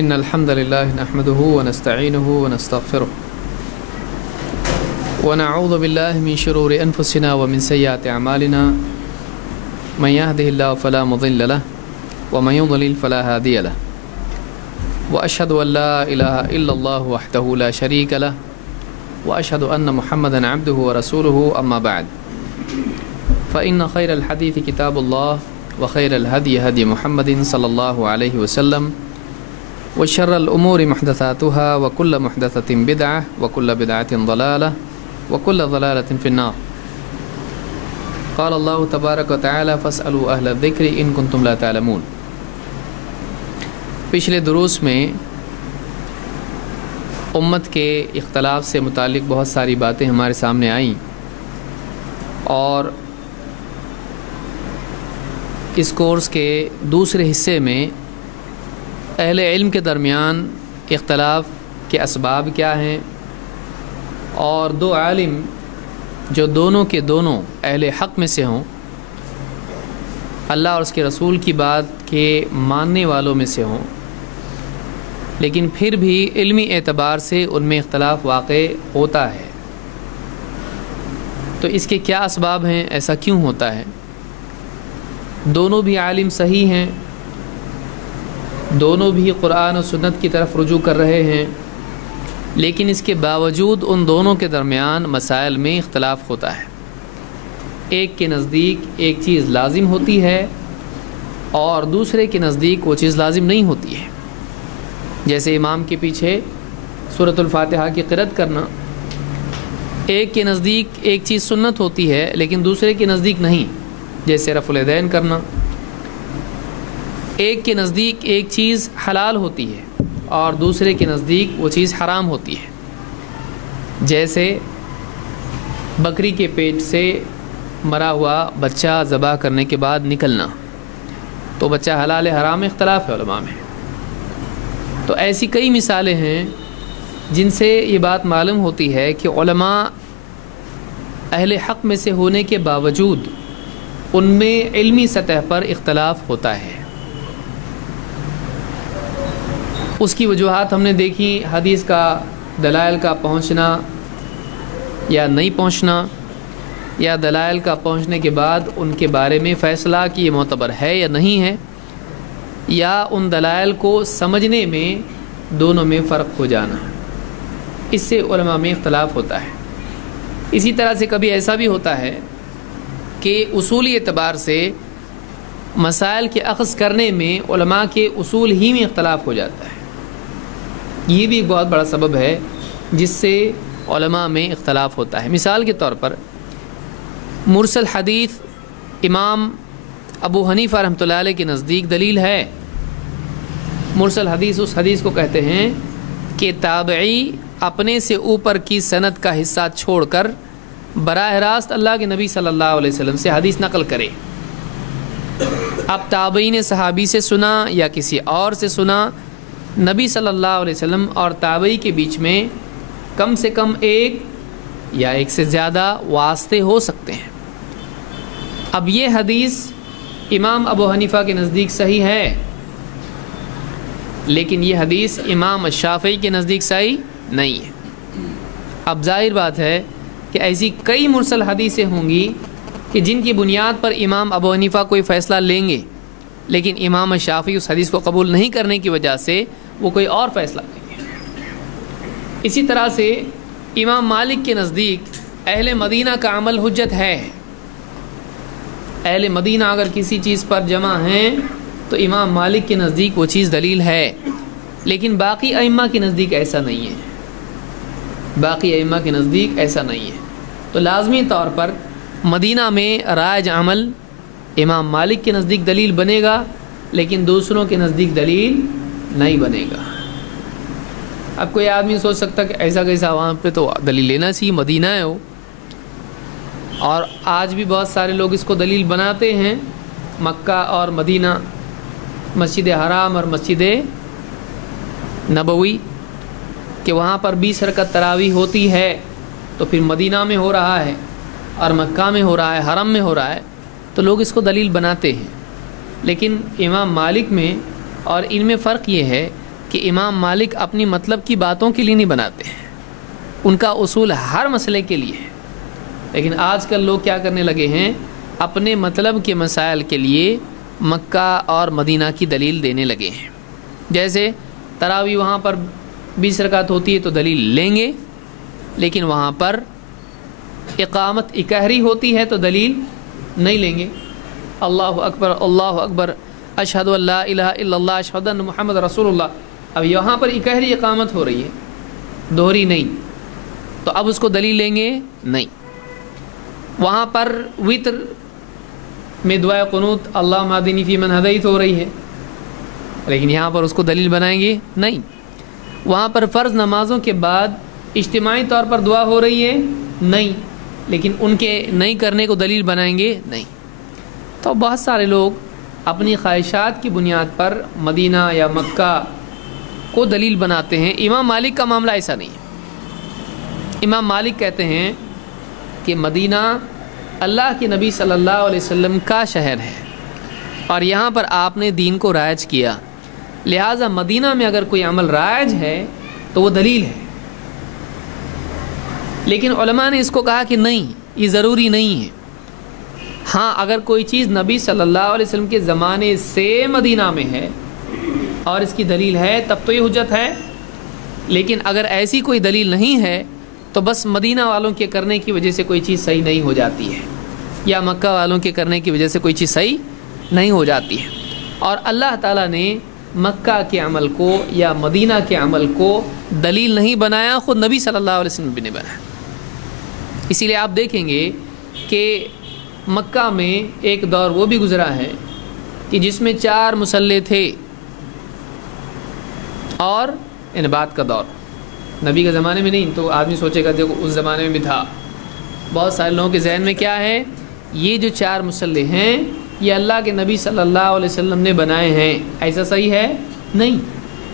إن الحمد لله نحمده ونستعينه ونستغفره ونعوذ بالله من شرور أنفسنا ومن سيئات أعمالنا من يهده الله فلا مضل له ومن يضلل فلا هادي له وأشهد أن لا إله إلا الله وحده لا شريك له وأشهد أن محمدا عبده ورسوله أما بعد فإن خير الحديث كتاب الله وخير الهدي هدي محمد صلى الله عليه وسلم وشر الأمور محدثاتها وكل محدثة بدعة وكل بدعة ضلالة وكل ضلالة في النار قال الله تبارك وتعالى فاسألوا أهل الذكر إن كنتم لا تعلمون. پچھلے دروس میں امت کے اختلاف سے متعلق بہت ساری باتیں ہمارے سامنے آئیں اور اس کورس کے دوسرے حصے میں اہل علم کے درمیان اختلاف کے اسباب کیا ہیں اور دو عالم جو دونوں کے دونوں اہل حق میں سے ہوں، اللہ اور اس کے رسول کی بات کے ماننے والوں میں سے ہوں، لیکن پھر بھی علمی اعتبار سے ان میں اختلاف واقع ہوتا ہے، تو اس کے کیا اسباب ہیں، ایسا کیوں ہوتا ہے؟ دونوں بھی عالم صحیح ہیں، دونوں بھی قرآن و سنت کی طرف رجوع کر رہے ہیں، لیکن اس کے باوجود ان دونوں کے درمیان مسائل میں اختلاف ہوتا ہے۔ ایک کے نزدیک ایک چیز لازم ہوتی ہے اور دوسرے کے نزدیک وہ چیز لازم نہیں ہوتی ہے، جیسے امام کے پیچھے سورۃ الفاتحہ کی قرأت کرنا، ایک کے نزدیک ایک چیز سنت ہوتی ہے لیکن دوسرے کے نزدیک نہیں، جیسے رفع الیدین کرنا۔ ایک کے نزدیک ایک چیز حلال ہوتی ہے اور دوسرے کے نزدیک وہ چیز حرام ہوتی ہے، جیسے بکری کے پیٹ سے مرا ہوا بچہ ذبح کرنے کے بعد نکلنا، تو بچہ حلال حرام میں اختلاف ہے علماء میں۔ تو ایسی کئی مثالیں ہیں جن سے یہ بات معلوم ہوتی ہے کہ علماء اہل حق میں سے ہونے کے باوجود ان میں علمی سطح پر اختلاف ہوتا ہے۔ اس کی وجوہات ہم نے دیکھی، حدیث کا دلائل کا پہنچنا یا نہیں پہنچنا، یا دلائل کا پہنچنے کے بعد ان کے بارے میں فیصلہ کہ یہ معتبر ہے یا نہیں ہے، یا ان دلائل کو سمجھنے میں دونوں میں فرق ہو جانا، اس سے علماء میں اختلاف ہوتا ہے۔ اسی طرح سے کبھی ایسا بھی ہوتا ہے کہ اصولی اعتبار سے مسائل کے اخذ کرنے میں علماء کے اصول ہی میں اختلاف ہو جاتا ہے، یہ بھی ایک بہت بڑا سبب ہے جس سے علماء میں اختلاف ہوتا ہے۔ مثال کے طور پر مرسل حدیث امام ابو حنیفہ رحمۃ اللہ علیہ کے نزدیک دلیل ہے۔ مرسل حدیث اس حدیث کو کہتے ہیں کہ تابعی اپنے سے اوپر کی سند کا حصہ چھوڑ کر براہ راست اللہ کے نبی صلی اللہ علیہ وسلم سے حدیث نقل کرے۔ اب تابعی نے صحابی سے سنا یا کسی اور سے سنا، نبی صلی اللہ علیہ وسلم اور تابعی کے بیچ میں کم سے کم ایک یا ایک سے زیادہ واسطے ہو سکتے ہیں۔ اب یہ حدیث امام ابو حنیفہ کے نزدیک صحیح ہے، لیکن یہ حدیث امام الشافعی کے نزدیک صحیح نہیں ہے۔ اب ظاہر بات ہے کہ ایسی کئی مرسل حدیثیں ہوں گی کہ جن کی بنیاد پر امام ابو حنیفہ کوئی فیصلہ لیں گے، لیکن امام الشافعی اس حدیث کو قبول نہیں کرنے کی وجہ سے وہ کوئی اور فیصلہ لیں گے۔ اسی طرح سے امام مالک کے نزدیک اہل مدینہ کا عمل حجت ہے۔ اہل مدینہ اگر کسی چیز پر جمع ہیں تو امام مالک کے نزدیک وہ چیز دلیل ہے، لیکن باقی ائمہ کے نزدیک ایسا نہیں ہے، باقی ائمہ کے نزدیک ایسا نہیں ہے۔ تو لازمی طور پر مدینہ میں رائج عمل امام مالک کے نزدیک دلیل بنے گا، لیکن دوسروں کے نزدیک دلیل نہیں بنے گا۔ اب کوئی آدمی سوچ سکتا کہ ایسا کیسا، وہاں پہ تو دلیل لینا چاہیے، مدینہ ہے وہ، اور آج بھی بہت سارے لوگ اس کو دلیل بناتے ہیں، مکہ اور مدینہ، مسجد حرام اور مسجد نبوی، کہ وہاں پر 20 رکعت تراویح ہوتی ہے تو پھر مدینہ میں ہو رہا ہے اور مکہ میں ہو رہا ہے، حرم میں ہو رہا ہے، تو لوگ اس کو دلیل بناتے ہیں۔ لیکن امام مالک میں اور ان میں فرق یہ ہے کہ امام مالک اپنی مطلب کی باتوں کے لیے نہیں بناتے ہیں، ان کا اصول ہر مسئلے کے لیے ہے۔ لیکن آج کل لوگ کیا کرنے لگے ہیں، اپنے مطلب کے مسائل کے لیے مکہ اور مدینہ کی دلیل دینے لگے ہیں۔ جیسے تراویح وہاں پر 20 رکعت ہوتی ہے تو دلیل لیں گے، لیکن وہاں پر اقامت اکہری ہوتی ہے تو دلیل نہیں لیں گے۔ اللہ اکبر اشہد ان لا الہ الا اللہ اشہد ان محمد رسول اللہ، اب یہاں پر اکہری اقامت ہو رہی ہے، دوہری نہیں، تو اب اس کو دلیل لیں گے نہیں۔ وہاں پر وتر میں دعائے قنوت اللہم اہدنی فی من ہدیت ہو رہی ہے، لیکن یہاں پر اس کو دلیل بنائیں گے نہیں۔ وہاں پر فرض نمازوں کے بعد اجتماعی طور پر دعا ہو رہی ہے نہیں، لیکن ان کے نہیں کرنے کو دلیل بنائیں گے نہیں۔ تو بہت سارے لوگ اپنی خواہشات کی بنیاد پر مدینہ یا مکہ کو دلیل بناتے ہیں۔ امام مالک کا معاملہ ایسا نہیں ہے۔ امام مالک کہتے ہیں کہ مدینہ اللہ کے نبی صلی اللہ علیہ وسلم کا شہر ہے اور یہاں پر آپ نے دین کو رائج کیا، لہٰذا مدینہ میں اگر کوئی عمل رائج ہے تو وہ دلیل ہے۔ لیکن علماء نے اس کو کہا کہ نہیں، یہ ضروری نہیں ہے۔ ہاں، اگر کوئی چیز نبی صلی اللہ علیہ وسلم کے زمانے سے مدینہ میں ہے اور اس کی دلیل ہے تب تو یہ حجت ہے، لیکن اگر ایسی کوئی دلیل نہیں ہے تو بس مدینہ والوں کے کرنے کی وجہ سے کوئی چیز صحیح نہیں ہو جاتی ہے، یا مکہ والوں کے کرنے کی وجہ سے کوئی چیز صحیح نہیں ہو جاتی ہے۔ اور اللہ تعالیٰ نے مکہ کے عمل کو یا مدینہ کے عمل کو دلیل نہیں بنایا، خود نبی صلی اللہ علیہ وسلم بھی نہیں بنایا۔ اسی لیے آپ دیکھیں گے کہ مکہ میں ایک دور وہ بھی گزرا ہے کہ جس میں 4 مصلے تھے، اور ان بات کا دور نبی کے زمانے میں نہیں، تو آدمی سوچے گا دیکھو اس زمانے میں بھی تھا۔ بہت سارے لوگوں کے ذہن میں کیا ہے، یہ جو 4 مصلے ہیں یہ اللہ کے نبی صلی اللہ علیہ وسلم نے بنائے ہیں، ایسا صحیح ہے؟ نہیں،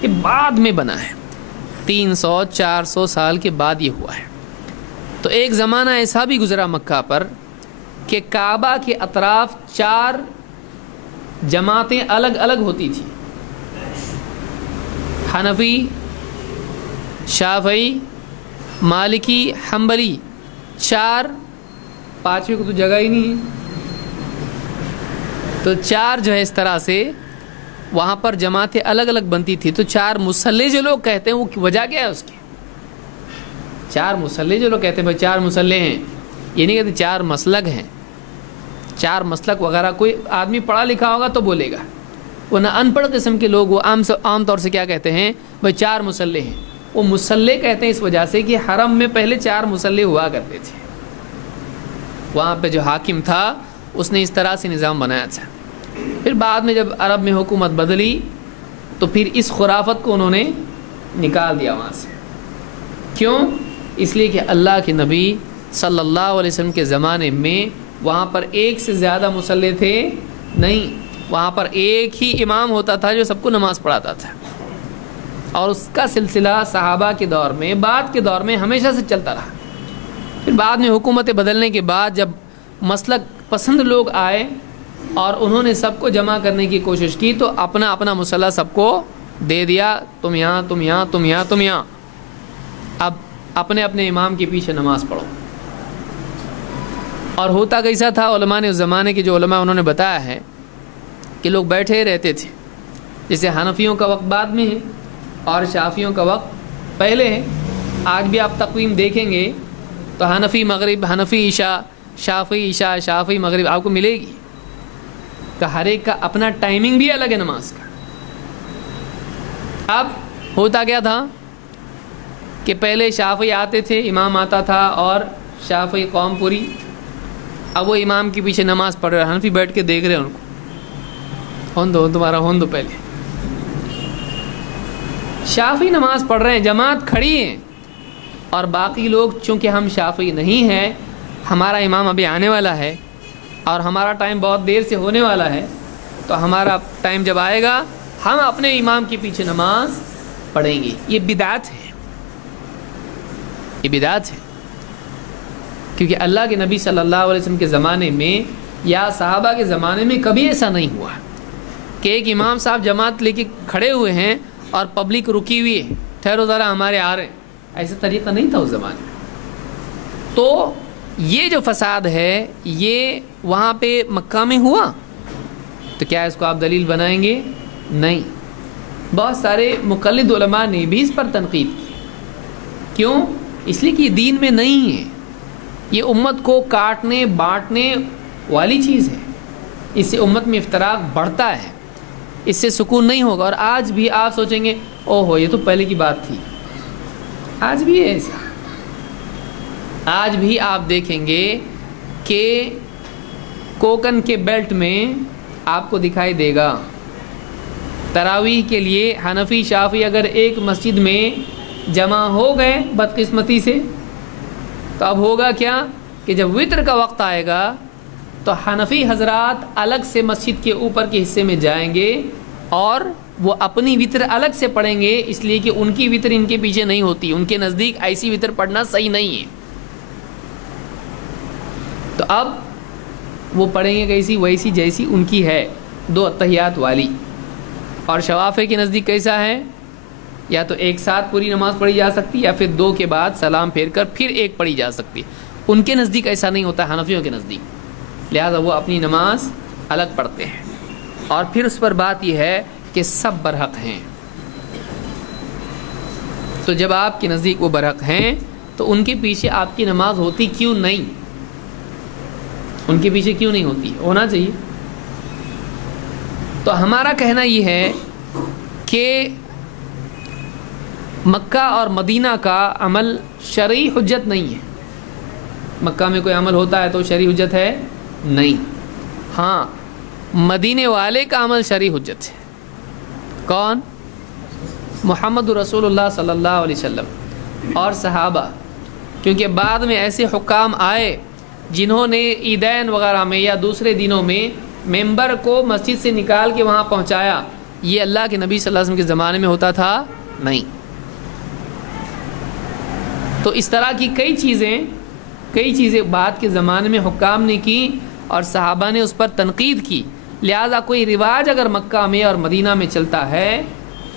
یہ بعد میں بنا ہے، 300-400 سال کے بعد یہ ہوا ہے۔ تو ایک زمانہ ایسا بھی گزرا مکہ پر کہ کعبہ کے اطراف 4 جماعتیں الگ الگ ہوتی تھیں، حنفی، شافعی، مالکی، حنبلی، 4، 5ویں کو تو جگہ ہی نہیں ہے، تو 4 جو ہے اس طرح سے وہاں پر جماعتیں الگ الگ بنتی تھی۔ تو 4 مصلے جو لوگ کہتے ہیں وہ وجہ کیا ہے اس کی؟ 4 مصلے جو لوگ کہتے ہیں بھائی 4 مصلے ہیں، یہ نہیں کہتے 4 مسلک ہیں۔ 4 مسلک وغیرہ کوئی آدمی پڑھا لکھا ہوگا تو بولے گا، ورنہ ان پڑھ قسم کے لوگ وہ عام طور سے کیا کہتے ہیں، بھائی 4 مصلے ہیں۔ وہ مصلے کہتے ہیں اس وجہ سے کہ حرم میں پہلے 4 مصلے ہوا کرتے تھے، وہاں پہ جو حاکم تھا اس نے اس طرح سے نظام بنایا تھا۔ پھر بعد میں جب عرب میں حکومت بدلی تو پھر اس خرافت کو انہوں نے نکال دیا وہاں سے۔ کیوں؟ اس لیے کہ اللہ کے نبی صلی اللہ علیہ وسلم کے زمانے میں وہاں پر 1 سے زیادہ مصلے تھے نہیں، وہاں پر ایک ہی امام ہوتا تھا جو سب کو نماز پڑھاتا تھا، اور اس کا سلسلہ صحابہ کے دور میں، بعد کے دور میں ہمیشہ سے چلتا رہا۔ پھر بعد میں حکومتیں بدلنے کے بعد جب مسلک پسند لوگ آئے اور انہوں نے سب کو جمع کرنے کی کوشش کی تو اپنا اپنا مصلی سب کو دے دیا، تم یہاں، تم یہاں، تم یہاں، تم یہاں، اب اپنے اپنے امام کے پیچھے نماز پڑھو۔ اور ہوتا کیسا تھا، علماء نے اس زمانے کے جو علماء انہوں نے بتایا ہے کہ لوگ بیٹھے رہتے تھے، جیسے حنفیوں کا وقت بعد میں ہے اور شافیوں کا وقت پہلے ہے۔ آج بھی آپ تقویم دیکھیں گے تو حنفی مغرب، حنفی عشاء، شافعی عشاء، شافعی مغرب آپ کو ملے گی، کہ ہر ایک کا اپنا ٹائمنگ بھی الگ ہے نماز کا۔ اب ہوتا کیا تھا کہ پہلے شافعی آتے تھے، امام آتا تھا اور شافعی قوم پوری، اب وہ امام کے پیچھے نماز پڑھ رہے، حنفی بیٹھ کے دیکھ رہے ہیں ان کو، ہون دو تمہارا، ہون دو پہلے۔ شافعی نماز پڑھ رہے ہیں، جماعت کھڑی ہے، اور باقی لوگ چونکہ ہم شافعی نہیں ہیں، ہمارا امام ابھی آنے والا ہے اور ہمارا ٹائم بہت دیر سے ہونے والا ہے، تو ہمارا ٹائم جب آئے گا ہم اپنے امام کے پیچھے نماز پڑھیں گے۔ یہ بدعت ہے، یہ بدعت ہے، کیونکہ اللہ کے نبی صلی اللہ علیہ وسلم کے زمانے میں یا صحابہ کے زمانے میں کبھی ایسا نہیں ہوا کہ ایک امام صاحب جماعت لے کے کھڑے ہوئے ہیں اور پبلک رکی ہوئی ہے، ٹھہرو ذرا ہمارے آ رہے ہیں، ایسا طریقہ نہیں تھا اس زمانے میں۔ تو یہ جو فساد ہے یہ وہاں پہ مکہ میں ہوا، تو کیا اس کو آپ دلیل بنائیں گے؟ نہیں۔ بہت سارے مقلد علماء نے بھی اس پر تنقید کی، کیوں؟ اس لیے کہ یہ دین میں نہیں ہے، یہ امت کو کاٹنے بانٹنے والی چیز ہے، اس سے امت میں افتراق بڑھتا ہے، اس سے سکون نہیں ہوگا۔ اور آج بھی آپ سوچیں گے او ہو یہ تو پہلے کی بات تھی، آج بھی ہے ایسا۔ آج بھی آپ دیکھیں گے کہ کوکن کے بیلٹ میں آپ کو دکھائی دے گا تراویح کے لیے حنفی شافعی اگر ایک مسجد میں جمع ہو گئے بدقسمتی سے، تو اب ہوگا کیا کہ جب وتر کا وقت آئے گا تو حنفی حضرات الگ سے مسجد کے اوپر کے حصے میں جائیں گے اور وہ اپنی وتر الگ سے پڑھیں گے، اس لیے کہ ان کی وتر ان کے پیچھے نہیں ہوتی، ان کے نزدیک ایسی وتر پڑھنا صحیح نہیں ہے۔ تو اب وہ پڑھیں گے کیسی؟ ویسی جیسی ان کی ہے، 2 اتحیات والی۔ اور شوافع کے نزدیک کیسا ہے؟ یا تو ایک ساتھ پوری نماز پڑھی جا سکتی یا پھر 2 کے بعد سلام پھیر کر پھر ایک پڑھی جا سکتی۔ ان کے نزدیک ایسا نہیں ہوتا، حنفیوں کے نزدیک، لہذا وہ اپنی نماز الگ پڑھتے ہیں۔ اور پھر اس پر بات یہ ہے کہ سب برحق ہیں، تو جب آپ کے نزدیک وہ برحق ہیں تو ان کے پیچھے آپ کی نماز ہوتی کیوں نہیں؟ ان کے پیچھے کیوں نہیں ہوتی؟ ہونا چاہیے۔ تو ہمارا کہنا یہ ہے کہ مکہ اور مدینہ کا عمل شرعی حجت نہیں ہے۔ مکہ میں کوئی عمل ہوتا ہے تو شرعی حجت ہے نہیں، ہاں مدینے والے کا عمل شرعی حجت ہے۔ کون؟ محمد رسول اللہ صلی اللہ علیہ وسلم اور صحابہ، کیونکہ بعد میں ایسے حکام آئے جنہوں نے عیدین وغیرہ میں یا دوسرے دنوں میں ممبر کو مسجد سے نکال کے وہاں پہنچایا، یہ اللہ کے نبی صلی اللہ علیہ وسلم کے زمانے میں ہوتا تھا نہیں۔ تو اس طرح کی کئی چیزیں بعد کے زمانے میں حکام نے کی اور صحابہ نے اس پر تنقید کی، لہذا کوئی رواج اگر مکہ میں اور مدینہ میں چلتا ہے،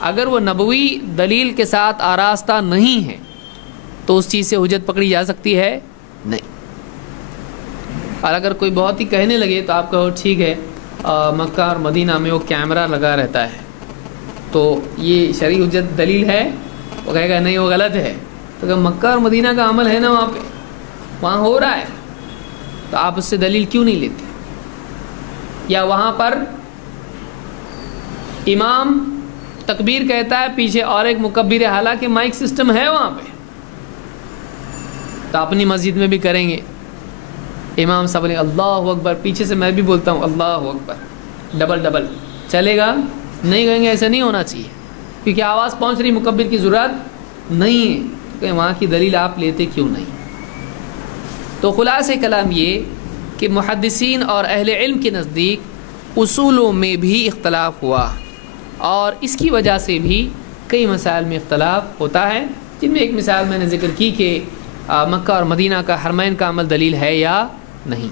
اگر وہ نبوی دلیل کے ساتھ آراستہ نہیں ہے تو اس چیز سے حجت پکڑی جا سکتی ہے نہیں۔ اور اگر کوئی بہت ہی کہنے لگے تو آپ کہو ٹھیک ہے مکہ اور مدینہ میں وہ کیمرہ لگا رہتا ہے تو یہ شرعی حجت دلیل ہے، وہ کہے گا نہیں وہ غلط ہے، تو کہ مکہ اور مدینہ کا عمل ہے نا وہاں پہ، وہاں ہو رہا ہے، تو آپ اس سے دلیل کیوں نہیں لیتے؟ یا وہاں پر امام تکبیر کہتا ہے پیچھے اور ایک مکبر ہے، حالانکہ مائک سسٹم ہے وہاں پہ، تو اپنی مسجد میں بھی کریں گے، امام صاحب نے اللہ اکبر، پیچھے سے میں بھی بولتا ہوں اللہ اکبر، ڈبل چلے گا؟ نہیں کہیں گے ایسا نہیں ہونا چاہیے، کیونکہ آواز پہنچ رہی، مکبر کی ضرورت نہیں ہے، کہ وہاں کی دلیل آپ لیتے کیوں نہیں؟ تو خلاصہ کلام یہ کہ محدثین اور اہل علم کے نزدیک اصولوں میں بھی اختلاف ہوا، اور اس کی وجہ سے بھی کئی مسائل میں اختلاف ہوتا ہے، جن میں ایک مثال میں نے ذکر کی کہ مکہ اور مدینہ کا حرمین کا عمل دلیل ہے یا نہیں۔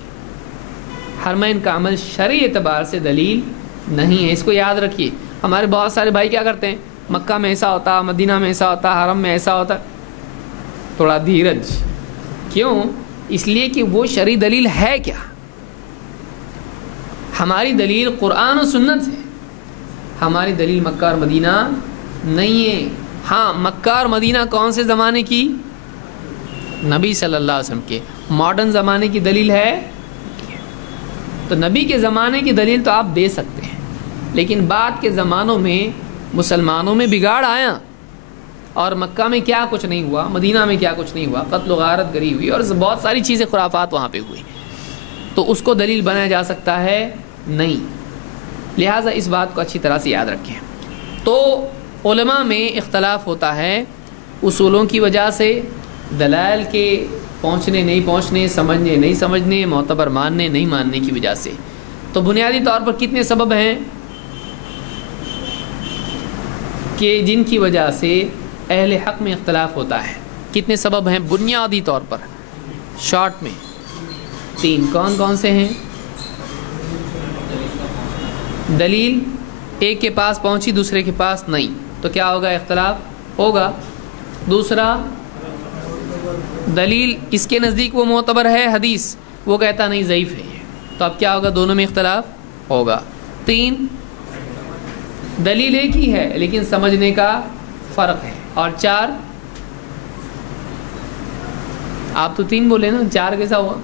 حرمین کا عمل شرعی اعتبار سے دلیل نہیں ہے، اس کو یاد رکھیے۔ ہمارے بہت سارے بھائی کیا کرتے ہیں، مکہ میں ایسا ہوتا، مدینہ میں ایسا ہوتا، حرم میں ایسا ہوتا، تھوڑا دھیرج، کیوں؟ اس لیے کہ وہ شرعی دلیل ہے کیا؟ ہماری دلیل قرآن و سنت ہے، ہماری دلیل مکہ اور مدینہ نہیں ہے۔ ہاں مکہ اور مدینہ کون سے زمانے کی؟ نبی صلی اللہ علیہ وسلم کے۔ ماڈرن زمانے کی دلیل ہے؟ تو نبی کے زمانے کی دلیل تو آپ دے سکتے ہیں، لیکن بعد کے زمانوں میں مسلمانوں میں بگاڑ آیا، اور مکہ میں کیا کچھ نہیں ہوا، مدینہ میں کیا کچھ نہیں ہوا، قتل و غارت گری ہوئی اور بہت ساری چیزیں خرافات وہاں پہ ہوئی، تو اس کو دلیل بنایا جا سکتا ہے نہیں۔ لہٰذا اس بات کو اچھی طرح سے یاد رکھیں۔ تو علماء میں اختلاف ہوتا ہے اصولوں کی وجہ سے، دلائل کے پہنچنے نہیں پہنچنے، سمجھنے نہیں سمجھنے، معتبر ماننے نہیں ماننے کی وجہ سے۔ تو بنیادی طور پر کتنے سبب ہیں کہ جن کی وجہ سے اہل حق میں اختلاف ہوتا ہے؟ کتنے سبب ہیں بنیادی طور پر؟ شارٹ میں 3۔ کون کون سے ہیں؟ دلیل ایک کے پاس پہنچی دوسرے کے پاس نہیں، تو کیا ہوگا؟ اختلاف ہوگا۔ دوسرا دلیل اس کے نزدیک وہ معتبر ہے حدیث، وہ کہتا نہیں ضعیف ہے یہ، تو اب کیا ہوگا؟ دونوں میں اختلاف ہوگا۔ 3 دلیل ایک ہی ہے لیکن سمجھنے کا فرق ہے، اور 4 آپ تو 3 بولے نا، 4 کیسا ہوا؟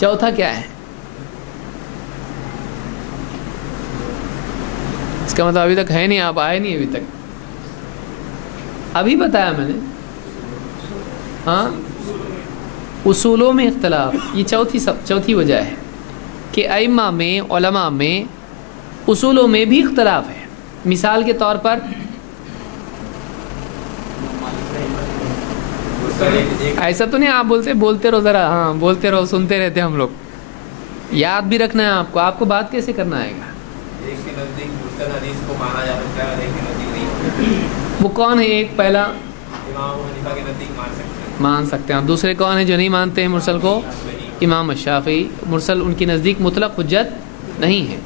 چوتھا کیا ہے؟ اس کا مطلب ابھی تک ہے نہیں، آپ آئے نہیں ابھی تک، ابھی بتایا میں نے۔ ہاں اصولوں میں اختلاف، یہ چوتھی وجہ ہے کہ ائمہ میں، علماء میں اصولوں میں بھی اختلاف ہے۔ مثال کے طور پر ایسا تو نہیں آپ بولتے رہو ذرا، ہاں بولتے رہو، سنتے رہتے ہم لوگ، یاد بھی رکھنا ہے آپ کو بات کیسے کرنا آئے گا۔ وہ کون ہے؟ ایک پہلا مان سکتے ہیں، دوسرے کون ہیں جو نہیں مانتے ہیں مرسل کو؟ امام الشافعی۔ مرسل ان کے نزدیک مطلق حجت نہیں ہے۔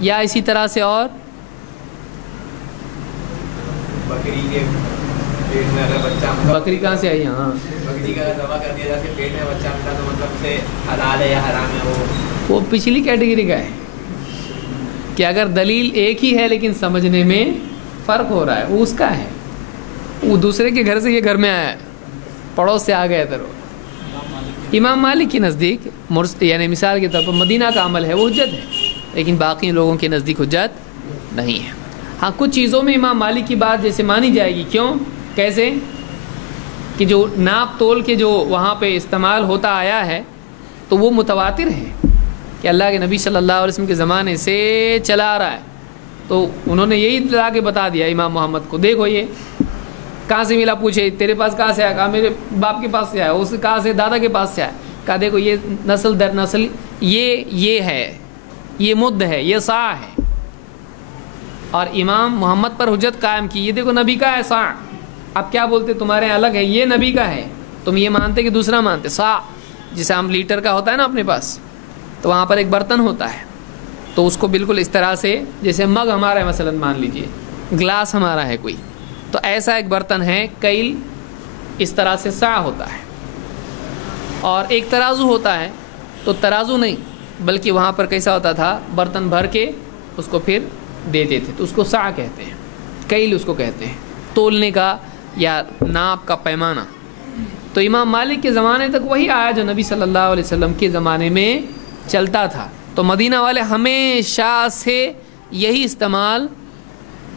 یا اسی طرح سے اور بکری کہاں سے آئی؟ ہاں وہ پچھلی کیٹیگری کا ہے کہ اگر دلیل ایک ہی ہے لیکن سمجھنے میں فرق ہو رہا ہے، وہ اس کا ہے، وہ دوسرے کے گھر سے یہ گھر میں آیا ہے، پڑوس سے آ گیا ادھر۔ امام مالک کے نزدیک یعنی مثال کے طور پر مدینہ کا عمل ہے، وہ حجت ہے، لیکن باقی لوگوں کے نزدیک حجت نہیں ہے۔ ہاں کچھ چیزوں میں امام مالک کی بات جیسے مانی جائے گی، کیوں؟ کیسے؟ کہ جو ناپ تول کے جو وہاں پہ استعمال ہوتا آیا ہے تو وہ متواتر ہے کہ اللہ کے نبی صلی اللہ علیہ وسلم کے زمانے سے چلا آ رہا ہے، تو انہوں نے یہی لا کے بتا دیا امام محمد کو، دیکھو یہ کہاں سے ملا، پوچھے تیرے پاس کہاں سے آیا؟ کہا میرے باپ کے پاس سے آیا۔ اس کہاں سے؟ دادا کے پاس سے آیا۔ کہا دیکھو یہ نسل در نسل یہ ہے، یہ مد ہے، یہ صاع ہے، اور امام محمد پر حجت قائم کی، یہ دیکھو نبی کا ہے صاع۔ اب کیا بولتے تمہارے یہاں الگ ہے، یہ نبی کا ہے، تم یہ مانتے کہ دوسرا مانتے؟ صاع جسے ہم لیٹر کا ہوتا ہے نا اپنے پاس، تو وہاں پر ایک برتن ہوتا ہے، تو اس کو بالکل اس طرح سے جیسے مگ ہمارا ہے، مثلا مان لیجئے گلاس ہمارا ہے کوئی، تو ایسا ایک برتن ہے، کیل اس طرح سے صاع ہوتا ہے، اور ایک ترازو ہوتا ہے، تو ترازو نہیں بلکہ وہاں پر کیسا ہوتا تھا، برتن بھر کے اس کو پھر دیتے تھے، تو اس کو صاع کہتے ہیں، کیل اس کو کہتے ہیں، تولنے کا یا ناپ کا پیمانہ۔ تو امام مالک کے زمانے تک وہی آیا جو نبی صلی اللہ علیہ وسلم کے زمانے میں چلتا تھا، تو مدینہ والے ہمیشہ سے یہی استعمال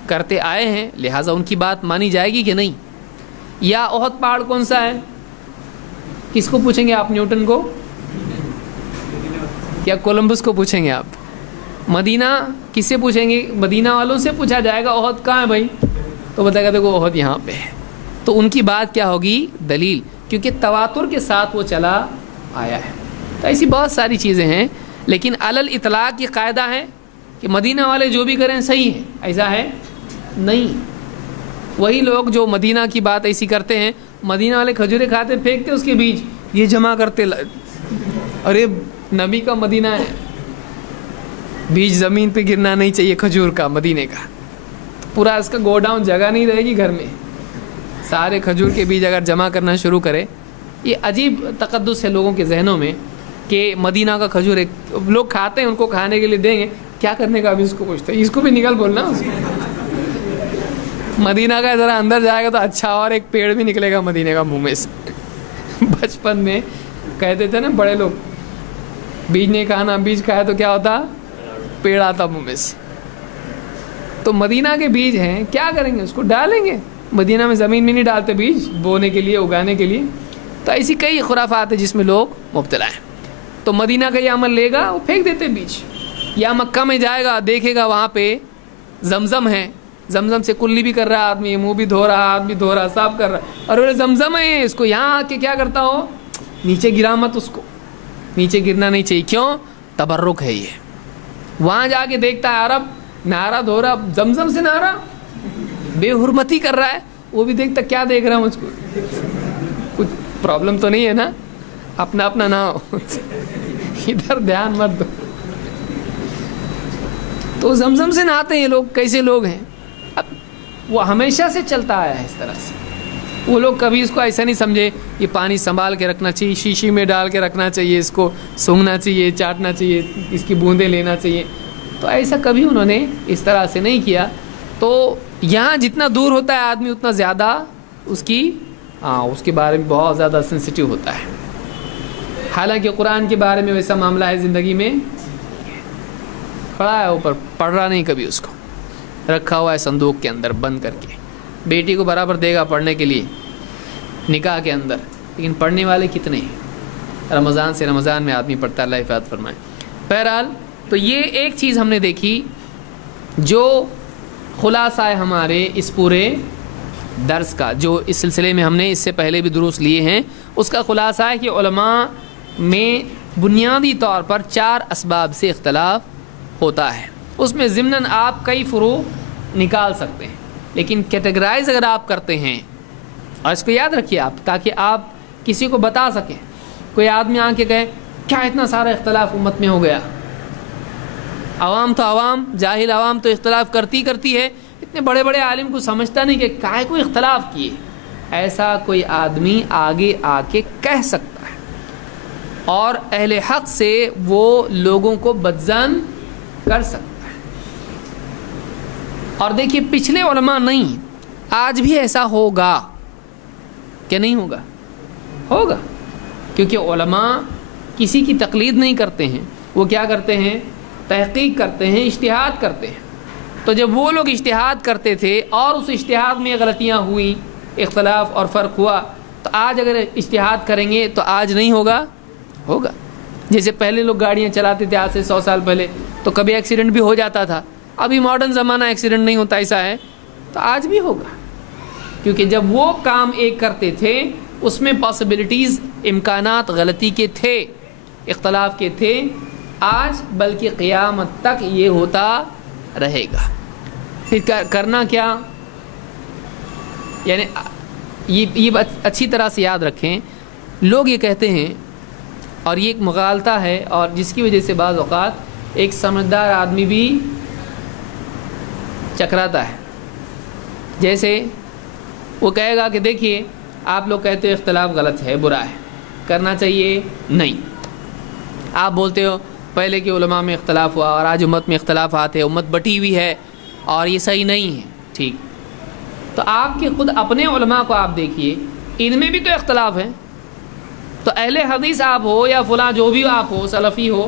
کرتے آئے ہیں، لہٰذا ان کی بات مانی جائے گی کہ نہیں۔ یا احد پہاڑ کون سا ہے؟ کس کو پوچھیں گے آپ؟ نیوٹن کو یا کولمبس کو پوچھیں گے آپ؟ مدینہ کس سے پوچھیں گے؟ مدینہ والوں سے پوچھا جائے گا احد کہاں ہے بھائی، تو بتائے گا دیکھو احد یہاں پہ ہے، تو ان کی بات کیا ہوگی؟ دلیل، کیونکہ تواتر کے ساتھ وہ چلا آیا ہے۔ تو ایسی بہت ساری چیزیں ہیں، لیکن علی الاطلاق یہ قاعدہ ہے کہ مدینہ والے جو بھی کریں صحیح ہے، ایسا ہے نہیں۔ وہی لوگ جو مدینہ کی بات ایسی کرتے ہیں، مدینہ والے کھجورے کھاتے پھینکتے اس کے بیج، یہ جمع کرتے، ارے نبی کا مدینہ ہے، بیج زمین پہ گرنا نہیں چاہیے کھجور کا، مدینے کا، پورا اس کا گو ڈاؤن جگہ نہیں رہے گی گھر میں، سارے کھجور کے بیج اگر جمع کرنا شروع کرے۔ یہ عجیب تقدس ہے لوگوں کے ذہنوں میں کہ مدینہ کا کھجور ایک لوگ کھاتے ہیں، ان کو کھانے کے لیے دیں گے، کیا کرنے کا ابھی اس کو پوچھتے ہیں، اس کو بھی نکل بولنا اس کو۔ مدینہ کا ذرا اندر جائے گا تو اچھا، اور ایک پیڑ بھی نکلے گا مدینہ کا منہ میں سے۔ بچپن میں کہتے تھے نا بڑے لوگ، بیج نہیں کھانا، بیج کھایا تو کیا ہوتا؟ پیڑ آتا منہ میں سے۔ تو مدینہ کے بیج ہیں، کیا کریں گے؟ اس کو ڈالیں گے، مدینہ میں زمین میں نہیں ڈالتے بیج بونے کے لیے، اگانے کے لیے۔ تو ایسی کئی خرافات ہیں جس میں لوگ مبتلا ہیں۔ تو مدینہ کا یہ عمل لے گا، وہ پھینک دیتے بیج۔ یا مکہ میں جائے گا، دیکھے گا وہاں پہ زمزم ہے، زمزم سے کلی بھی کر رہا ہے آدمی، منہ بھی دھو رہا، ہاتھ بھی دھو رہا، صاف کر رہا، اور وہ زمزم ہے، اس کو یہاں آ کے کیا کرتا ہو؟ نیچے گرا مت، اس کو نیچے گرنا نہیں چاہیے، کیوں؟ تبرک ہے یہ۔ وہاں جا کے دیکھتا ہے عرب نہارا دھو رہا، زمزم سے نہارا، بے حرمتی کر رہا ہے، وہ بھی دیکھتا کیا دیکھ رہا ہوں اس کو، کچھ پرابلم تو نہیں ہے نا، اپنا اپنا نہ ہو، ادھر دھیان مت دو۔ تو زمزم سے نہاتے ہیں یہ لوگ، کیسے لوگ ہیں؟ اب وہ ہمیشہ سے چلتا آیا ہے اس طرح سے. وہ لوگ کبھی اس کو ایسا نہیں سمجھے یہ پانی سنبھال کے رکھنا چاہیے, شیشی میں ڈال کے رکھنا چاہیے, اس کو سونگھنا چاہیے, چاٹنا چاہیے, اس کی بوندیں لینا چاہیے. تو ایسا کبھی انہوں نے اس طرح سے نہیں کیا. تو یہاں جتنا دور ہوتا ہے آدمی اتنا زیادہ اس کے بارے میں بہت زیادہ سینسیٹیو ہوتا ہے. حالانکہ قرآن کے بارے میں ویسا معاملہ ہے زندگی میں پڑھا ہے, اوپر پڑھ رہا نہیں کبھی, اس کو رکھا ہوا ہے صندوق کے اندر بند کر کے. بیٹی کو برابر دے گا پڑھنے کے لیے نکاح کے اندر, لیکن پڑھنے والے کتنے ہیں؟ رمضان سے رمضان میں آدمی پڑھتا ہے, اللہ حفاظت فرمائے. بہرحال تو یہ ایک چیز ہم نے دیکھی جو خلاصہ ہے ہمارے اس پورے درس کا, جو اس سلسلے میں ہم نے اس سے پہلے بھی دروس لیے ہیں, اس کا خلاصہ ہے کہ علماء میں بنیادی طور پر 4 اسباب سے اختلاف ہوتا ہے. اس میں ضمناً آپ کئی فروع نکال سکتے ہیں, لیکن کیٹیگرائز اگر آپ کرتے ہیں, اور اس کو یاد رکھیے آپ تاکہ آپ کسی کو بتا سکیں. کوئی آدمی آ کے کہے کیا اتنا سارا اختلاف امت میں ہو گیا, عوام تو عوام, جاہل عوام تو اختلاف کرتی ہے, اتنے بڑے بڑے عالم کو سمجھتا نہیں کہ کائے کو اختلاف کیے. ایسا کوئی آدمی آگے آ کے کہہ سکتا ہے, اور اہل حق سے وہ لوگوں کو بدظن کر سکتا ہے. اور دیکھیے پچھلے علماء نہیں, آج بھی ایسا ہوگا کہ نہیں ہوگا؟ ہوگا, کیونکہ علماء کسی کی تقلید نہیں کرتے ہیں. وہ کیا کرتے ہیں؟ تحقیق کرتے ہیں, اجتہاد کرتے ہیں. تو جب وہ لوگ اجتہاد کرتے تھے اور اس اجتہاد میں غلطیاں ہوئیں, اختلاف اور فرق ہوا, تو آج اگر اجتہاد کریں گے تو آج نہیں ہوگا؟ ہوگا. جیسے پہلے لوگ گاڑیاں چلاتے تھے آج سے 100 سال پہلے, تو کبھی ایکسیڈنٹ بھی ہو جاتا تھا. ابھی ماڈرن زمانہ ایکسیڈنٹ نہیں ہوتا, ایسا ہے, تو آج بھی ہوگا. کیونکہ جب وہ کام ایک کرتے تھے اس میں پاسبلٹیز, امکانات غلطی کے تھے, اختلاف کے تھے. آج بلکہ قیامت تک یہ ہوتا رہے گا. پھر کرنا کیا؟ یعنی یہ اچھی طرح سے یاد رکھیں. لوگ یہ کہتے ہیں, اور یہ ایک مغالطہ ہے, اور جس کی وجہ سے بعض اوقات ایک سمجھدار آدمی بھی چکراتا ہے. جیسے وہ کہے گا کہ دیکھیے آپ لوگ کہتے ہو اختلاف غلط ہے, برا ہے, کرنا چاہیے نہیں. آپ بولتے ہو پہلے کے علماء میں اختلاف ہوا اور آج امت میں اختلافات ہے, امت بٹی ہوئی ہے اور یہ صحیح نہیں ہے. ٹھیک, تو آپ کے خود اپنے علماء کو آپ دیکھیے, ان میں بھی تو اختلاف ہے. تو اہل حدیث آپ ہو یا فلاں جو بھی آپ ہو, سلفی ہو,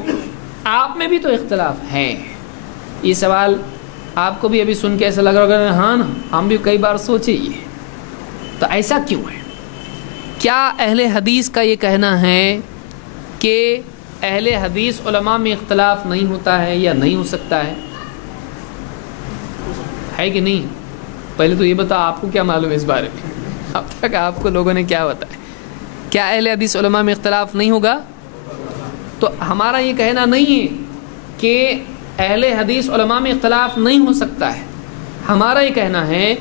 آپ میں بھی تو اختلاف ہے. یہ سوال آپ کو بھی ابھی سن کے ایسا لگ رہا ہوگا, ہاں نا, ہم بھی کئی بار سوچے یہ. تو ایسا کیوں ہے؟ کیا اہل حدیث کا یہ کہنا ہے کہ اہل حدیث علماء میں اختلاف نہیں ہوتا ہے یا نہیں ہو سکتا ہے کہ نہیں؟ پہلے تو یہ بتا, آپ کو کیا معلوم ہے اس بارے میں؟ اب تک آپ کو لوگوں نے کیا بتایا؟ کیا اہل حدیث علماء میں اختلاف نہیں ہوگا؟ تو ہمارا یہ کہنا نہیں ہے کہ اہل حدیث علماء میں اختلاف نہیں ہو سکتا ہے. ہمارا یہ کہنا ہے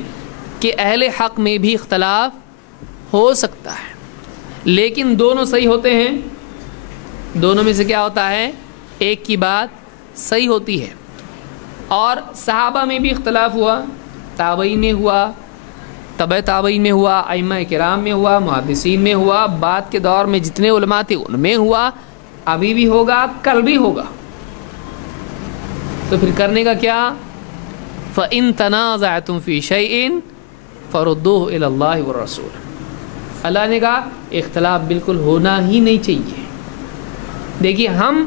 کہ اہل حق میں بھی اختلاف ہو سکتا ہے, لیکن دونوں صحیح ہوتے ہیں. دونوں میں سے کیا ہوتا ہے؟ ایک کی بات صحیح ہوتی ہے. اور صحابہ میں بھی اختلاف ہوا, تابعین میں ہوا, تبع تابعین میں ہوا, ائمہ کرام میں ہوا, محدثین میں ہوا, بعد کے دور میں جتنے علماء تھے ان میں ہوا, ابھی بھی ہوگا, کل بھی ہوگا. تو پھر کرنے کا کیا؟ فَإِن تَنَازَعْتُمْ فِي شَيْءٍ فَرُدُّوهُ إِلَى اللَّهِ وَالرَّسُولِ. اللہ نے کہا اختلاف بالکل ہونا ہی نہیں چاہیے. دیکھیے ہم,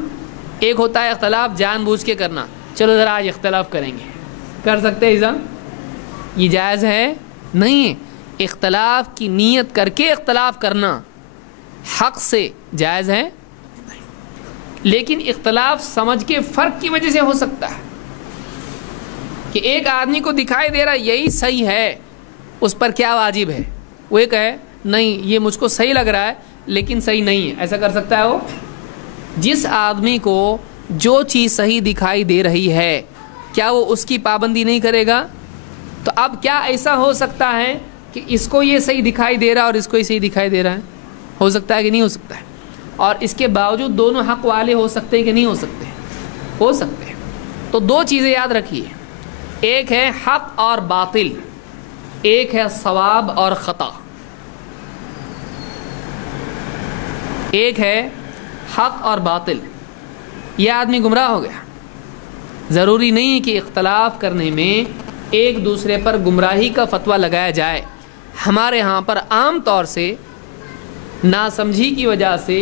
ایک ہوتا ہے اختلاف جان بوجھ کے کرنا, چلو ذرا آج اختلاف کریں گے, کر سکتے ہیں ایسا؟ یہ جائز ہے نہیں. اختلاف کی نیت کر کے اختلاف کرنا حق سے جائز ہے, لیکن اختلاف سمجھ کے فرق کی وجہ سے ہو سکتا ہے کہ ایک آدمی کو دکھائی دے رہا یہی صحیح ہے, اس پر کیا واجب ہے؟ وہ یہ کہے نہیں یہ مجھ کو صحیح لگ رہا ہے لیکن صحیح نہیں ہے. ایسا کر سکتا ہے وہ؟ جس آدمی کو جو چیز صحیح دکھائی دے رہی ہے کیا وہ اس کی پابندی نہیں کرے گا؟ تو اب کیا ایسا ہو سکتا ہے کہ اس کو یہ صحیح دکھائی دے رہا ہے اور اس کو یہ صحیح دکھائی دے رہا ہے؟ ہو سکتا ہے کہ نہیں ہو سکتا ہے؟ اور اس کے باوجود دونوں حق والے ہو سکتے ہیں کہ نہیں ہو سکتے؟ ہو سکتے ہیں. تو دو چیزیں یاد رکھیے, ایک ہے حق اور باطل, ایک ہے ثواب اور خطا، ایک ہے حق اور باطل. یہ آدمی گمراہ ہو گیا. ضروری نہیں ہے کہ اختلاف کرنے میں ایک دوسرے پر گمراہی کا فتویٰ لگایا جائے. ہمارے ہاں پر عام طور سے ناسمجھی کی وجہ سے،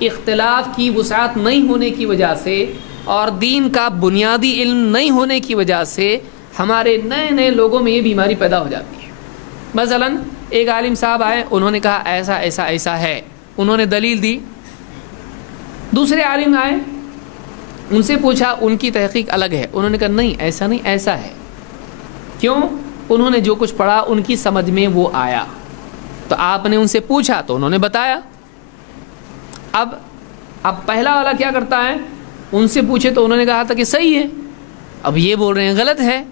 اختلاف کی وسعت نہیں ہونے کی وجہ سے اور دین کا بنیادی علم نہیں ہونے کی وجہ سے ہمارے نئے نئے لوگوں میں یہ بیماری پیدا ہو جاتی ہے. مثلا ایک عالم صاحب آئے، انہوں نے کہا ایسا ایسا ایسا ہے، انہوں نے دلیل دی. دوسرے عالم آئے، ان سے پوچھا، ان کی تحقیق الگ ہے، انہوں نے کہا نہیں ایسا نہیں ایسا ہے. کیوں؟ انہوں نے جو کچھ پڑھا ان کی سمجھ میں وہ آیا. تو آپ نے ان سے پوچھا تو انہوں نے بتایا. اب پہلا والا کیا کرتا ہے؟ ان سے پوچھے تو انہوں نے کہا تھا کہ صحیح ہے، اب یہ بول رہے ہیں غلط ہے،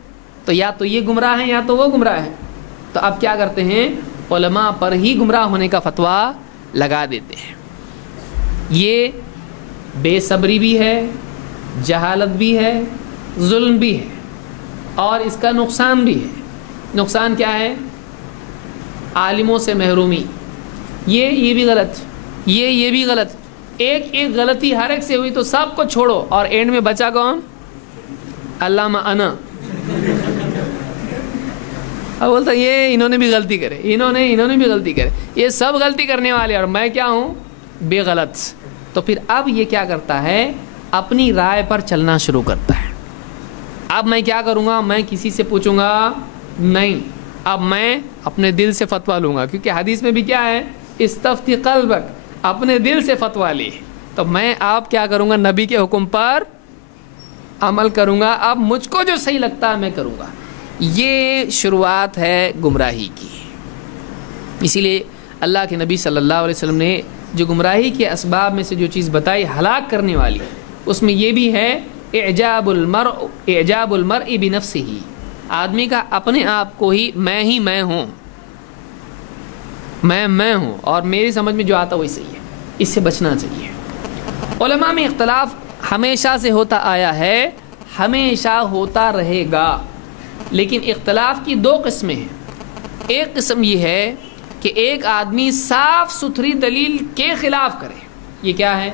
تو یا تو یہ گمراہ ہیں یا تو وہ گمراہ ہے. تو اب کیا کرتے ہیں؟ علماء پر ہی گمراہ ہونے کا فتویٰ لگا دیتے ہیں. یہ بے صبری بھی ہے، جہالت بھی ہے، ظلم بھی ہے، اور اس کا نقصان بھی ہے. نقصان کیا ہے؟ عالموں سے محرومی. یہ بھی غلط، یہ بھی غلط. ایک غلطی ہر ایک سے ہوئی تو سب کو چھوڑو، اور اینڈ میں بچا کون؟ علامہ انا. اب بولتا یہ انہوں نے بھی غلطی کرے، انہوں نے بھی غلطی کرے، یہ سب غلطی کرنے والے، اور میں کیا ہوں؟ بے غلط. تو پھر اب یہ کیا کرتا ہے؟ اپنی رائے پر چلنا شروع کرتا ہے. اب میں کیا کروں گا؟ میں کسی سے پوچھوں گا نہیں، اب میں اپنے دل سے فتویٰ لوں گا، کیونکہ حدیث میں بھی کیا ہے؟ استفتی قلبک، اپنے دل سے فتویٰ لی. تو میں آپ کیا کروں گا؟ نبی کے حکم پر عمل کروں گا. اب مجھ کو جو صحیح لگتا ہے میں کروں گا. یہ شروعات ہے گمراہی کی. اسی لیے اللہ کے نبی صلی اللہ علیہ وسلم نے جو گمراہی کے اسباب میں سے جو چیز بتائی ہلاک کرنے والی، اس میں یہ بھی ہے اعجاب المرء بنفسہ، آدمی کا اپنے آپ کو ہی میں ہوں، میں ہوں، اور میری سمجھ میں جو آتا وہی صحیح ہے. اس سے بچنا چاہیے. علماء میں اختلاف ہمیشہ سے ہوتا آیا ہے، ہمیشہ ہوتا رہے گا. لیکن اختلاف کی دو قسمیں ہیں. ایک قسم یہ ہے کہ ایک آدمی صاف ستھری دلیل کے خلاف کرے، یہ کیا ہے؟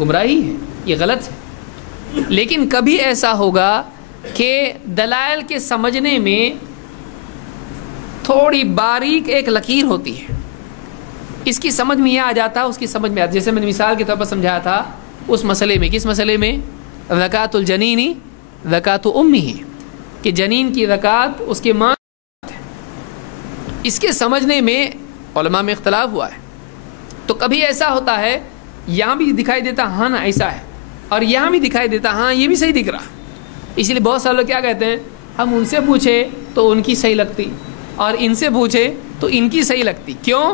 گمراہی ہے، یہ غلط ہے. لیکن کبھی ایسا ہوگا کہ دلائل کے سمجھنے میں تھوڑی باریک ایک لکیر ہوتی ہے، اس کی سمجھ میں یہ آ جاتا ہے، اس کی سمجھ میں آتا. جیسے میں نے مثال کے طور پر سمجھایا تھا اس مسئلے میں. کس مسئلے میں؟ زکوٰۃ الجنین زکوٰۃ امہ، کہ جنین کی زکوٰۃ اس کے ماں. اس کے سمجھنے میں علماء میں اختلاف ہوا ہے. تو کبھی ایسا ہوتا ہے یہاں بھی دکھائی دیتا ہاں نا ایسا ہے، اور یہاں بھی دکھائی دیتا ہاں یہ بھی صحیح دکھ رہا. اس لیے بہت سارے لوگ کیا کہتے ہیں؟ ہم ان سے پوچھے تو ان کی صحیح لگتی، اور ان سے پوچھے تو ان کی صحیح لگتی. کیوں؟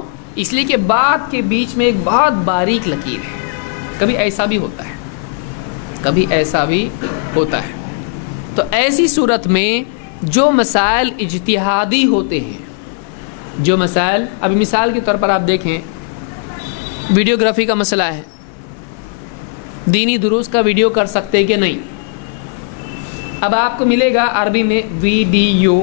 اس لیے کہ بات کے بیچ میں ایک بہت باریک لکیر ہے. کبھی ایسا بھی ہوتا ہے، کبھی ایسا بھی ہوتا ہے. تو ایسی صورت میں جو مسائل اجتہادی ہوتے ہیں، جو مسائل، ابھی مثال کے طور پر آپ دیکھیں ویڈیوگرافی کا مسئلہ ہے، دینی دروس کا ویڈیو کر سکتے کہ نہیں. اب آپ کو ملے گا عربی میں ویڈیو،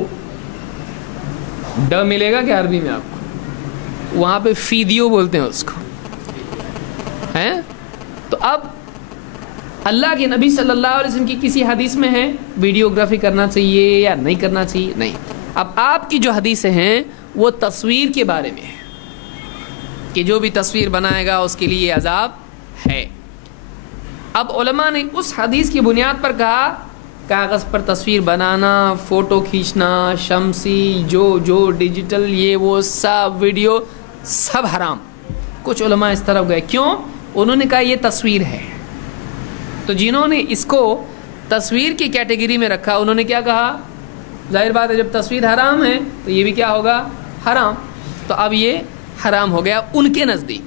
ڈ ملے گا کہ عربی میں آپ کو، وہاں پہ فیدیو بولتے ہیں اس کو، ہیں. تو اب اللہ کے نبی صلی اللہ علیہ وسلم کی کسی حدیث میں ہے ویڈیوگرافی کرنا چاہیے یا نہیں کرنا چاہیے؟ نہیں. اب آپ کی جو حدیثیں ہیں وہ تصویر کے بارے میں ہے کہ جو بھی تصویر بنائے گا اس کے لیے عذاب ہے. اب علماء نے اس حدیث کی بنیاد پر کہا کاغذ پر تصویر بنانا، فوٹو کھینچنا، شمسی، جو ڈیجیٹل، یہ وہ سب ویڈیو سب حرام. کچھ علماء اس طرف گئے. کیوں؟ انہوں نے کہا یہ تصویر ہے. تو جنہوں نے اس کو تصویر کی کیٹیگری میں رکھا انہوں نے کیا کہا؟ ظاہر بات ہے جب تصویر حرام ہے تو یہ بھی کیا ہوگا؟ حرام. تو اب یہ حرام ہو گیا ان کے نزدیک.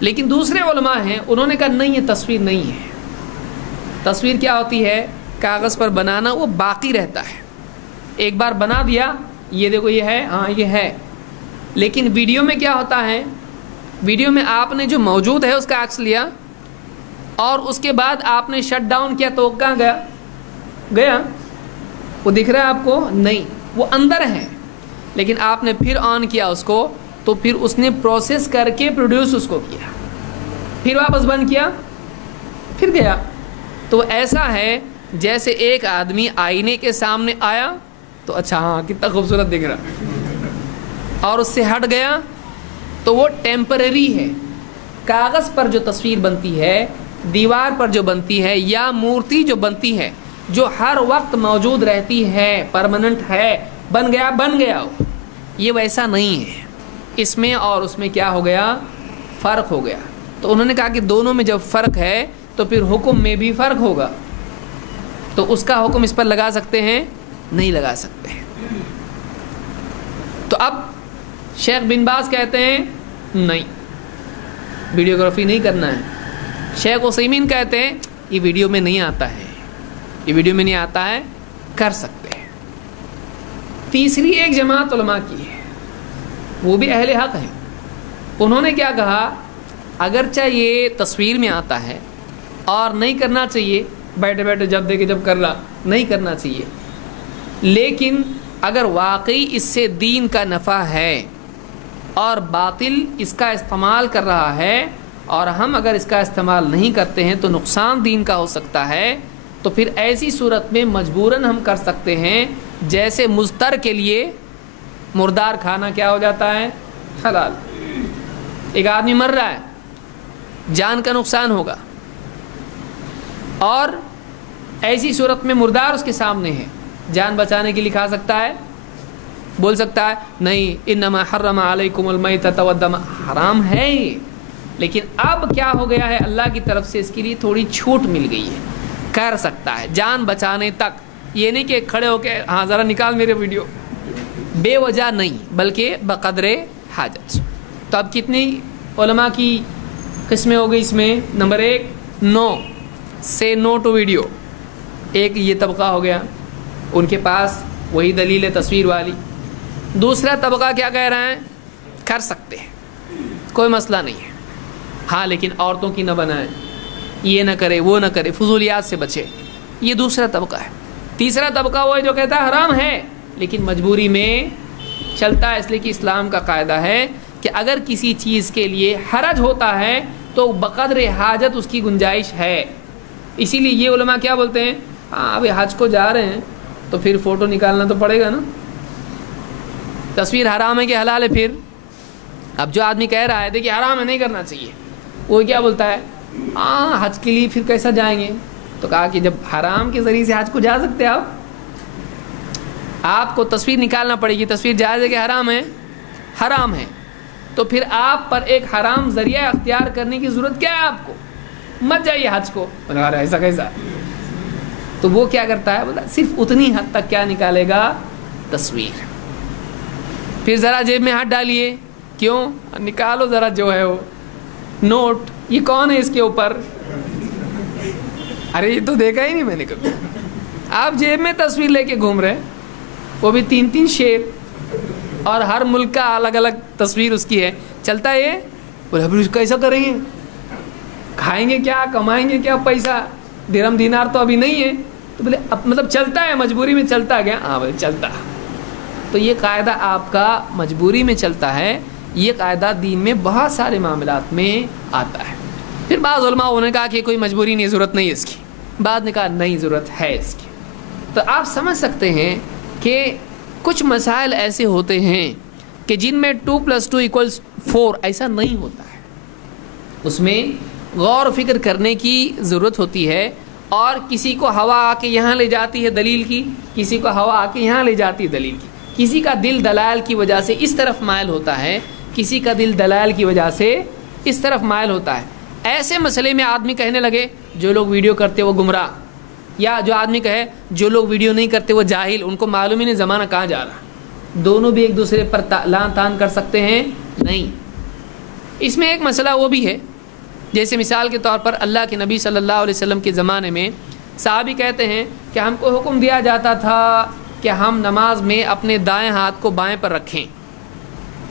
لیکن دوسرے علماء ہیں انہوں نے کہا نہیں یہ تصویر نہیں ہے. تصویر کیا ہوتی ہے؟ کاغذ پر بنانا وہ باقی رہتا ہے، ایک بار بنا دیا یہ دیکھو یہ ہے، ہاں یہ ہے. لیکن ویڈیو میں کیا ہوتا ہے؟ ویڈیو میں آپ نے جو موجود ہے اس کا عکس لیا اور اس کے بعد آپ نے شٹ ڈاؤن کیا تو کہاں گیا؟ وہ دکھ رہا ہے آپ کو؟ نہیں، وہ اندر ہے. لیکن آپ نے پھر آن کیا اس کو تو پھر اس نے پروسیس کر کے پروڈیوس اس کو کیا، پھر واپس بند کیا پھر گیا. تو ایسا ہے جیسے ایک آدمی آئینے کے سامنے آیا تو اچھا ہاں کتنا خوبصورت دکھ رہا، اور اس سے ہٹ گیا تو وہ ٹیمپرری ہے. کاغذ پر جو تصویر بنتی ہے، دیوار پر جو بنتی ہے، یا مورتی جو بنتی ہے جو ہر وقت موجود رہتی ہے، پرماننٹ ہے، بن گیا یہ ویسا نہیں ہے. اس میں اور اس میں کیا ہو گیا؟ فرق ہو گیا. تو انہوں نے کہا کہ دونوں میں جب فرق ہے تو پھر حکم میں بھی فرق ہوگا. تو اس کا حکم اس پر لگا سکتے ہیں؟ نہیں لگا سکتے. تو اب شیخ بن باز کہتے ہیں نہیں، ویڈیوگرافی نہیں کرنا ہے. شیخ عثیمین کہتے ہیں یہ ویڈیو میں نہیں آتا ہے، یہ ویڈیو میں نہیں آتا ہے، کر سکتے ہیں. تیسری ایک جماعت علماء کی ہے، وہ بھی اہل حق ہیں. انہوں نے کیا کہا؟ اگرچہ یہ تصویر میں آتا ہے اور نہیں کرنا چاہیے، بیٹھے بیٹھے جب دیکھے جب کر رہا، نہیں کرنا چاہیے، لیکن اگر واقعی اس سے دین کا نفع ہے اور باطل اس کا استعمال کر رہا ہے اور ہم اگر اس کا استعمال نہیں کرتے ہیں تو نقصان دین کا ہو سکتا ہے، تو پھر ایسی صورت میں مجبوراً ہم کر سکتے ہیں. جیسے مضطر کے لیے مردار کھانا کیا ہو جاتا ہے؟ حلال. ایک آدمی مر رہا ہے، جان کا نقصان ہوگا، اور ایسی صورت میں مردار اس کے سامنے ہے، جان بچانے کے لیے کھا سکتا ہے؟ بول سکتا ہے نہیں انما حرم علیکم المیتۃ والدم، حرام ہے یہ. لیکن اب کیا ہو گیا ہے؟ اللہ کی طرف سے اس کے لیے تھوڑی چھوٹ مل گئی ہے، کر سکتا ہے جان بچانے تک. یہ نہیں کہ کھڑے ہو کے ہاں ذرا نکال میرے ویڈیو، بے وجہ نہیں بلکہ بقدر حاجت. تو اب کتنی علماء کی قسمیں ہو گئی اس میں؟ نمبر 1 نو، سے نو ٹو ویڈیو. ایک یہ طبقہ ہو گیا، ان کے پاس وہی دلیل ہے تصویر والی. دوسرا طبقہ کیا کہہ رہے ہیں؟ کر سکتے ہیں، کوئی مسئلہ نہیں ہے، ہاں لیکن عورتوں کی نہ بنائیں، یہ نہ کرے وہ نہ کرے، فضولیات سے بچے. یہ دوسرا طبقہ ہے. تیسرا طبقہ وہ ہے جو کہتا ہے حرام ہے لیکن مجبوری میں چلتا ہے، اس لیے کہ اسلام کا قاعدہ ہے کہ اگر کسی چیز کے لیے حرج ہوتا ہے تو بقدر حاجت اس کی گنجائش ہے. اسی لیے یہ علماء کیا بولتے ہیں؟ ہاں ابھی حج کو جا رہے ہیں تو پھر فوٹو نکالنا تو پڑے گا نا. تصویر حرام ہے کہ حلال ہے؟ پھر اب جو آدمی کہہ رہا ہے دیکھیے حرام ہے نہیں کرنا چاہیے، وہ کیا بولتا ہے؟ ہاں حج کے لیے پھر کیسا جائیں گے؟ تو کہا کہ جب حرام کے ذریعے سے حج کو جا سکتے ہیں آپ کو تصویر نکالنا پڑے گی. تصویر جائز ہے کہ حرام ہے؟ حرام ہے. تو پھر آپ پر ایک حرام ذریعہ اختیار کرنے کی ضرورت کیا ہے؟ آپ کو مت جائیے حج کو. ایسا کیسا؟ تو وہ کیا کرتا ہے؟ بولا صرف اتنی حد تک کیا نکالے گا؟ تصویر. پھر ذرا جیب میں ہاتھ ڈالیے، کیوں؟ نکالو ذرا جو ہے وہ نوٹ، یہ کون ہے اس کے اوپر؟ ارے یہ تو دیکھا ہی نہیں میں نے کبھی. آپ جیب میں تصویر لے کے گھوم رہے، وہ بھی 3 شیر، اور ہر ملک کا الگ الگ تصویر اس کی ہے. چلتا ہے یہ؟ بولے پھر کیسا کریں گے؟ کھائیں گے کیا؟ کمائیں گے کیا پیسہ؟ درہم دینار تو ابھی نہیں ہے. تو بولے اب مطلب چلتا ہے، مجبوری میں چلتا گیا. ہاں بولے چلتا. تو یہ قاعدہ آپ کا مجبوری میں چلتا ہے. یہ قاعدہ دین میں بہت سارے معاملات میں آتا ہے. پھر بعض علماء نے کہا کہ کوئی مجبوری نہیں، ضرورت نہیں اس کی. بعد نے کہا نہیں ضرورت ہے اس کی. تو آپ سمجھ سکتے ہیں کہ کچھ مسائل ایسے ہوتے ہیں کہ جن میں 2+2=4 ایسا نہیں ہوتا ہے. اس میں غور و فکر کرنے کی ضرورت ہوتی ہے. اور کسی کو ہوا آ کے یہاں لے جاتی ہے دلیل کی، کسی کو ہوا آ کے یہاں لے جاتی ہے دلیل کی. کسی کا دل دلائل کی وجہ سے اس طرف مائل ہوتا ہے، کسی کا دل دلائل کی وجہ سے اس طرف مائل ہوتا ہے. ایسے مسئلے میں آدمی کہنے لگے جو لوگ ویڈیو کرتے وہ گمراہ، یا جو آدمی کہے جو لوگ ویڈیو نہیں کرتے وہ جاہل، ان کو معلوم ہی نہیں زمانہ کہاں جا رہا. دونوں بھی ایک دوسرے پر لان تان کر سکتے ہیں؟ نہیں. اس میں ایک مسئلہ وہ بھی ہے، جیسے مثال کے طور پر اللہ کے نبی صلی اللہ علیہ وسلم کے زمانے میں صحابی کہتے ہیں کہ ہم کو حکم دیا جاتا تھا کہ ہم نماز میں اپنے دائیں ہاتھ کو بائیں پر رکھیں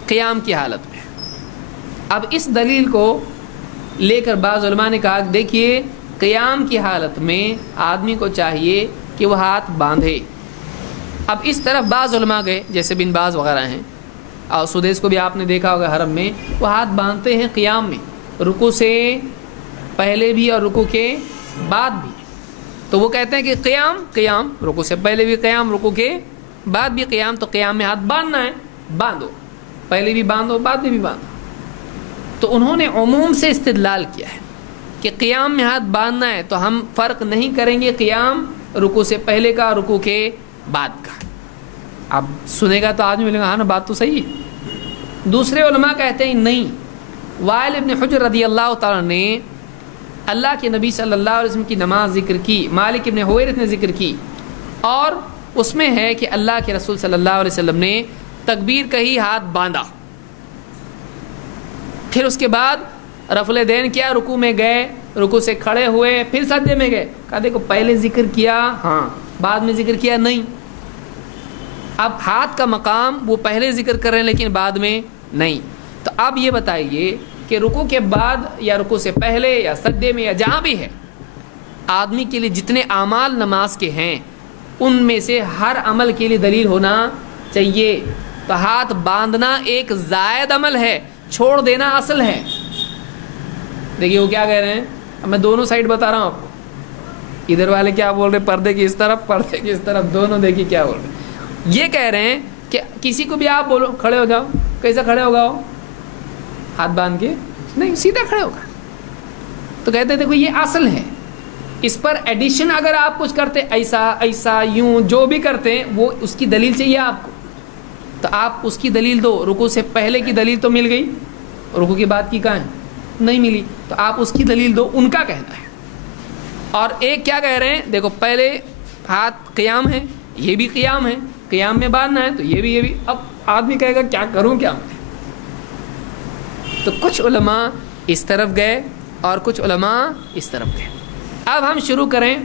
قیام کی حالت میں. اب اس دلیل کو لے کر بعض علماء نے کہا دیکھیے قیام کی حالت میں آدمی کو چاہیے کہ وہ ہاتھ باندھے، اب اس طرف بعض علماء گئے جیسے بن باز وغیرہ ہیں، اور سدیس کو بھی آپ نے دیکھا ہوگا حرم میں وہ ہاتھ باندھتے ہیں قیام میں، رکوع سے پہلے بھی اور رکوع کے بعد بھی. تو وہ کہتے ہیں کہ قیام رکوع سے پہلے بھی قیام، رکوع کے بعد بھی قیام، تو قیام میں ہاتھ باندھنا ہے، باندھو، پہلے بھی باندھو بعد میں بھی باندھو. تو انہوں نے عموم سے استدلال کیا ہے کہ قیام میں ہاتھ باندھنا ہے تو ہم فرق نہیں کریں گے قیام رکوع سے پہلے کا رکوع کے بعد کا. اب سنے گا تو آدمی بولے گا ہاں نا بات تو صحیح ہے. دوسرے علماء کہتے ہیں نہیں، وائل ابن حجر رضی اللہ تعالیٰ نے اللہ کے نبی صلی اللہ علیہ وسلم کی نماز ذکر کی، مالک ابن حویرث نے ذکر کی، اور اس میں ہے کہ اللہ کے رسول صلی اللہ علیہ وسلم نے تکبیر کہی، ہاتھ باندھا، پھر اس کے بعد رفع الیدین کیا، رکوع میں گئے، رکوع سے کھڑے ہوئے، پھر سجدے میں گئے. کہا دیکھو پہلے ذکر کیا ہاں، بعد میں ذکر کیا نہیں. اب ہاتھ کا مقام وہ پہلے ذکر کر رہے ہیں لیکن بعد میں نہیں. تو اب یہ بتائیے کہ رکوع کے بعد یا رکوع سے پہلے یا سجدے میں یا جہاں بھی ہے، آدمی کے لیے جتنے اعمال نماز کے ہیں ان میں سے ہر عمل کے لیے دلیل ہونا چاہیے. تو ہاتھ باندھنا ایک زائد عمل ہے، چھوڑ دینا اصل ہے. دیکھیے وہ کیا کہہ رہے ہیں، اب میں دونوں سائڈ بتا رہا ہوں آپ کو. ادھر والے کیا بول رہے ہیں، پردے کی اس طرف، پردے کی اس طرف، دونوں دیکھیے کیا بول رہے ہیں. یہ کہہ رہے ہیں کہ کسی کو بھی آپ بولو کھڑے ہو جاؤ، کیسا کھڑے ہوگا وہ، ہاتھ باندھ کے نہیں، سیدھا کھڑے ہوگا. تو کہتے ہیں دیکھو یہ اصل ہے، اس پر ایڈیشن اگر آپ کچھ کرتے ایسا ایسا یوں جو بھی کرتے ہیں وہ اس کی دلیل چاہیے آپ کو. تو آپ اس کی دلیل دو. رکوع سے پہلے کی دلیل تو مل گئی، رکوع کی بعد کی کہاں ہے، نہیں ملی. تو آپ اس کی دلیل دو، ان کا کہنا ہے. اور ایک کیا کہہ رہے ہیں، دیکھو پہلے ہاتھ قیام ہے، یہ بھی قیام ہے، قیام میں باندھنا ہے، تو یہ بھی. اب آدمی کہے گا کیا کروں کیا میں. تو کچھ علماء اس طرف گئے اور کچھ علماء اس طرف گئے. اب ہم شروع کریں،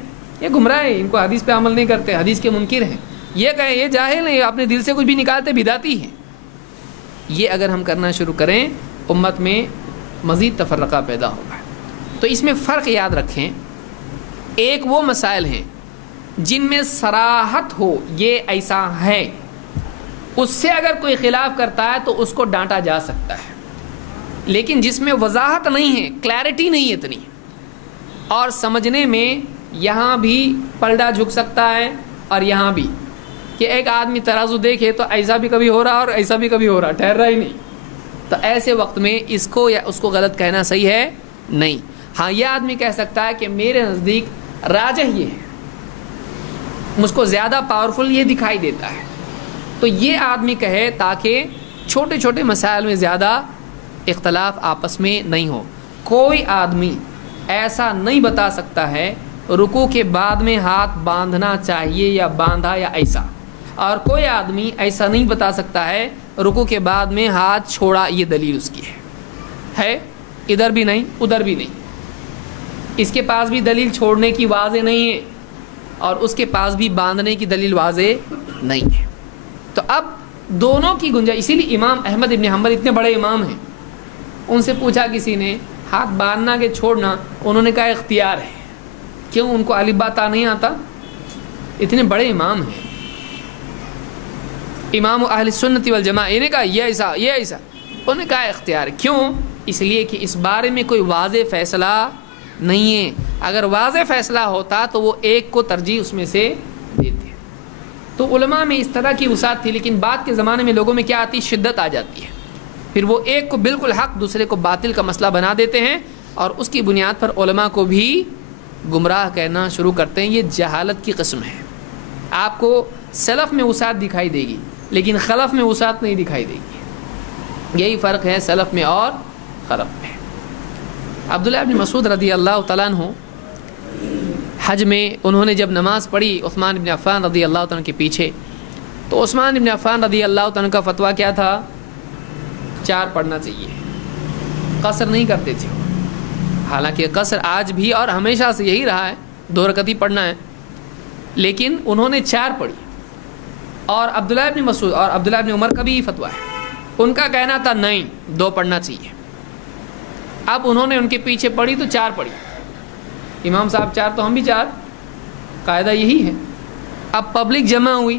یہ گمراہ ہیں، ان کو حدیث پہ عمل نہیں کرتے، حدیث کے منکر ہیں. یہ کہیں یہ جاہل ہیں، اپنے دل سے کچھ بھی نکالتے بدعتی ہیں. یہ اگر ہم کرنا شروع کریں امت میں مزید تفرقہ پیدا ہوگا. تو اس میں فرق یاد رکھیں، ایک وہ مسائل ہیں جن میں صراحت ہو یہ ایسا ہے، اس سے اگر کوئی خلاف کرتا ہے تو اس کو ڈانٹا جا سکتا ہے. لیکن جس میں وضاحت نہیں ہے، کلیئرٹی نہیں ہے اتنی، اور سمجھنے میں یہاں بھی پلڑا جھک سکتا ہے اور یہاں بھی، کہ ایک آدمی ترازو دیکھے تو ایسا بھی کبھی ہو رہا اور ایسا بھی کبھی ہو رہا، ٹھہر رہا ہی نہیں. تو ایسے وقت میں اس کو یا اس کو غلط کہنا صحیح ہے نہیں. ہاں یہ آدمی کہہ سکتا ہے کہ میرے نزدیک راجح یہ ہے، مجھ کو زیادہ پاورفل یہ دکھائی دیتا ہے. تو یہ آدمی کہے تاکہ چھوٹے چھوٹے مسائل میں زیادہ اختلاف آپس میں نہیں ہو. کوئی آدمی ایسا نہیں بتا سکتا ہے رکوع کے بعد میں ہاتھ باندھنا چاہیے یا باندھا یا ایسا، اور کوئی آدمی ایسا نہیں بتا سکتا ہے رکوع کے بعد میں ہاتھ چھوڑا، یہ دلیل اس کی ہے ادھر بھی نہیں ادھر بھی نہیں. اس کے پاس بھی دلیل چھوڑنے کی واضح نہیں ہے اور اس کے پاس بھی باندھنے کی دلیل واضح نہیں ہے. تو اب دونوں کی گنجائش، اسی لیے امام احمد ابن حنبل اتنے بڑے امام ہیں، ان سے پوچھا کسی نے ہاتھ باندھنا کہ چھوڑنا، انہوں نے کہا اختیار ہے. کیوں؟ ان کو الف با تا نہیں آتا، اتنے بڑے امام ہیں، امام اہل سنت والجماعہ. انہوں نے کہا یہ ایسا، انہوں نے کہا اختیار. کیوں؟ اس لیے کہ اس بارے میں کوئی واضح فیصلہ نہیں ہے. اگر واضح فیصلہ ہوتا تو وہ ایک کو ترجیح اس میں سے دیتے. تو علماء میں اس طرح کی وسعت تھی، لیکن بعد کے زمانے میں لوگوں میں کیا آتی، شدت آ جاتی ہے. پھر وہ ایک کو بالکل حق دوسرے کو باطل کا مسئلہ بنا دیتے ہیں، اور اس کی بنیاد پر علماء کو بھی گمراہ کہنا شروع کرتے ہیں. یہ جہالت کی قسم ہے. آپ کو سلف میں وسعت دکھائی دے گی لیکن خلف میں وسعت نہیں دکھائی دے گی. یہی فرق ہے سلف میں اور خلف میں. عبداللہ ابن مسعود رضی اللہ تعالیٰ عنہ حج میں انہوں نے جب نماز پڑھی عثمان بن عفان رضی اللہ تعالیٰ کے پیچھے، تو عثمان بن عفان رضی اللہ تعالیٰ کا فتویٰ کیا تھا، 4 پڑھنا چاہیے، قصر نہیں کرتے تھے. حالانکہ قصر آج بھی اور ہمیشہ سے یہی رہا ہے، 2 رکعت ہی پڑھنا ہے، لیکن انہوں نے 4 پڑھی. اور عبداللہ ابن مسعود اور عبداللہ ابن عمر کا بھی فتویٰ ہے، ان کا کہنا تھا نہیں 2 پڑھنا چاہیے. اب انہوں نے ان کے پیچھے پڑھی تو 4 پڑھی. امام صاحب 4 تو ہم بھی 4، قاعدہ یہی ہے. اب پبلک جمع ہوئی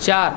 4।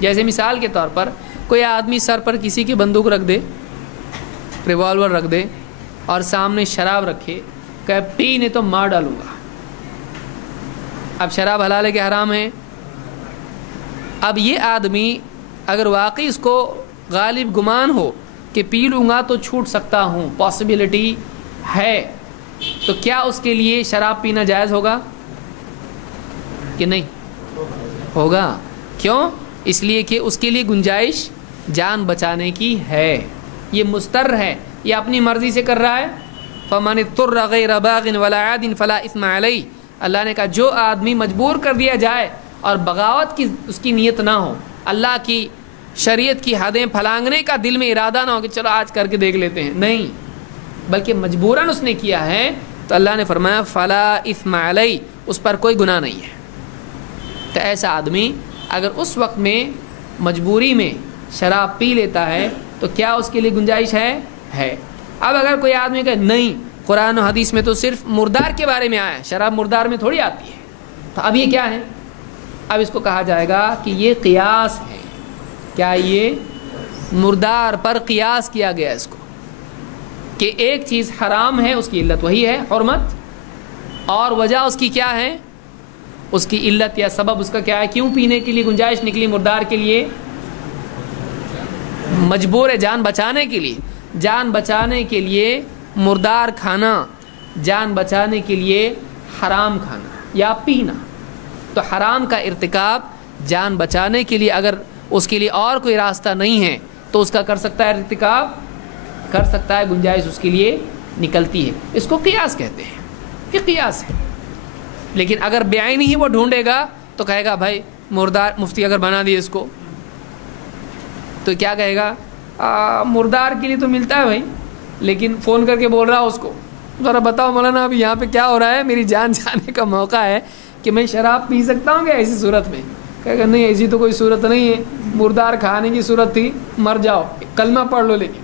جیسے مثال کے طور پر کوئی آدمی سر پر کسی کی بندوق رکھ دے، ریوالور رکھ دے اور سامنے شراب رکھے، کہ پی نہیں تو مار ڈالوں گا۔ اب شراب حلال ہے کہ حرام ہے؟ اب یہ آدمی اگر واقعی اس کو غالب گمان ہو کہ پی لوں گا تو چھوٹ سکتا ہوں، پاسبلٹی ہے، تو کیا اس کے لیے شراب پینا جائز ہوگا کہ نہیں ہوگا؟ کیوں؟ اس لیے کہ اس کے لیے گنجائش جان بچانے کی ہے، یہ مستر ہے، یہ اپنی مرضی سے کر رہا ہے۔ فَمَنِ اضْطُرَّ غَيْرَ بَاغٍ وَلَا عَادٍ فَلَا إِثْمَ عَلَيْهِ، اللہ نے کہا جو آدمی مجبور کر دیا جائے اور بغاوت کی اس کی نیت نہ ہو، اللہ کی شریعت کی حدیں پھلانگنے کا دل میں ارادہ نہ ہو کہ چلو آج کر کے دیکھ لیتے ہیں، نہیں، بلکہ مجبوراً اس نے کیا ہے، تو اللہ نے فرمایا فَلَا إِثْمَ عَلَيْهِ، اس پر کوئی گناہ نہیں ہے۔ تو ایسا آدمی اگر اس وقت میں مجبوری میں شراب پی لیتا ہے تو کیا اس کے لیے گنجائش ہے؟ اب اگر کوئی آدمی کہے نہیں، قرآن و حدیث میں تو صرف مردار کے بارے میں آیا ہے، شراب مردار میں تھوڑی آتی ہے، تو اب یہ کیا ہے؟ اب اس کو کہا جائے گا کہ یہ قیاس ہے۔ کیا یہ مردار پر قیاس کیا گیا اس کو کہ ایک چیز حرام ہے، اس کی علت وہی ہے حرمت، اور وجہ اس کی کیا ہے؟ اس کی علت یا سبب اس کا کیا ہے؟ کیوں پینے کے لیے گنجائش نکلی مردار کے لیے؟ مجبور ہے جان بچانے کے لیے، جان بچانے کے لیے مردار کھانا، جان بچانے کے لیے حرام کھانا یا پینا، تو حرام کا ارتکاب جان بچانے کے لیے اگر اس کے لیے اور کوئی راستہ نہیں ہے تو اس کا کر سکتا ہے، ارتکاب کر سکتا ہے، گنجائش اس کے لیے نکلتی ہے، اس کو قیاس کہتے ہیں، یہ قیاس ہے۔ لیکن اگر بعینی ہی وہ ڈھونڈے گا تو کہے گا بھائی مردار، مفتی اگر بنا دیے اس کو تو کیا کہے گا؟ مردار کے لیے تو ملتا ہے بھائی، لیکن فون کر کے بول رہا اس کو ذرا بتاؤ مولانا ابھی یہاں پہ کیا ہو رہا ہے، میری جان جانے کا موقع ہے کہ میں شراب پی سکتا ہوں کیا ایسی صورت میں؟ کہے گا نہیں ایسی تو کوئی صورت نہیں ہے، مردار کھانے کی صورت تھی، مر جاؤ، کلمہ پڑھ لو، لیکن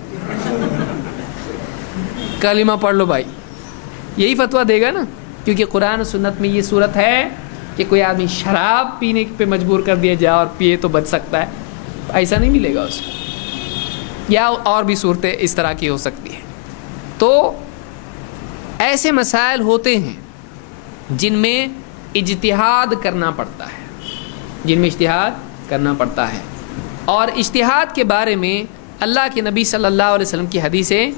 کلمہ پڑھ لو بھائی، یہی فتویٰ دے گا نا، کیونکہ قرآن و سنت میں یہ صورت ہے کہ کوئی آدمی شراب پینے پہ مجبور کر دیا جائے اور پیے تو بچ سکتا ہے، ایسا نہیں ملے گا اس کو، یا اور بھی صورتیں اس طرح کی ہو سکتی ہیں۔ تو ایسے مسائل ہوتے ہیں جن میں اجتہاد کرنا پڑتا ہے، جن میں اجتہاد کرنا پڑتا ہے، اور اجتہاد کے بارے میں اللہ کے نبی صلی اللہ علیہ وسلم کی حدیثیں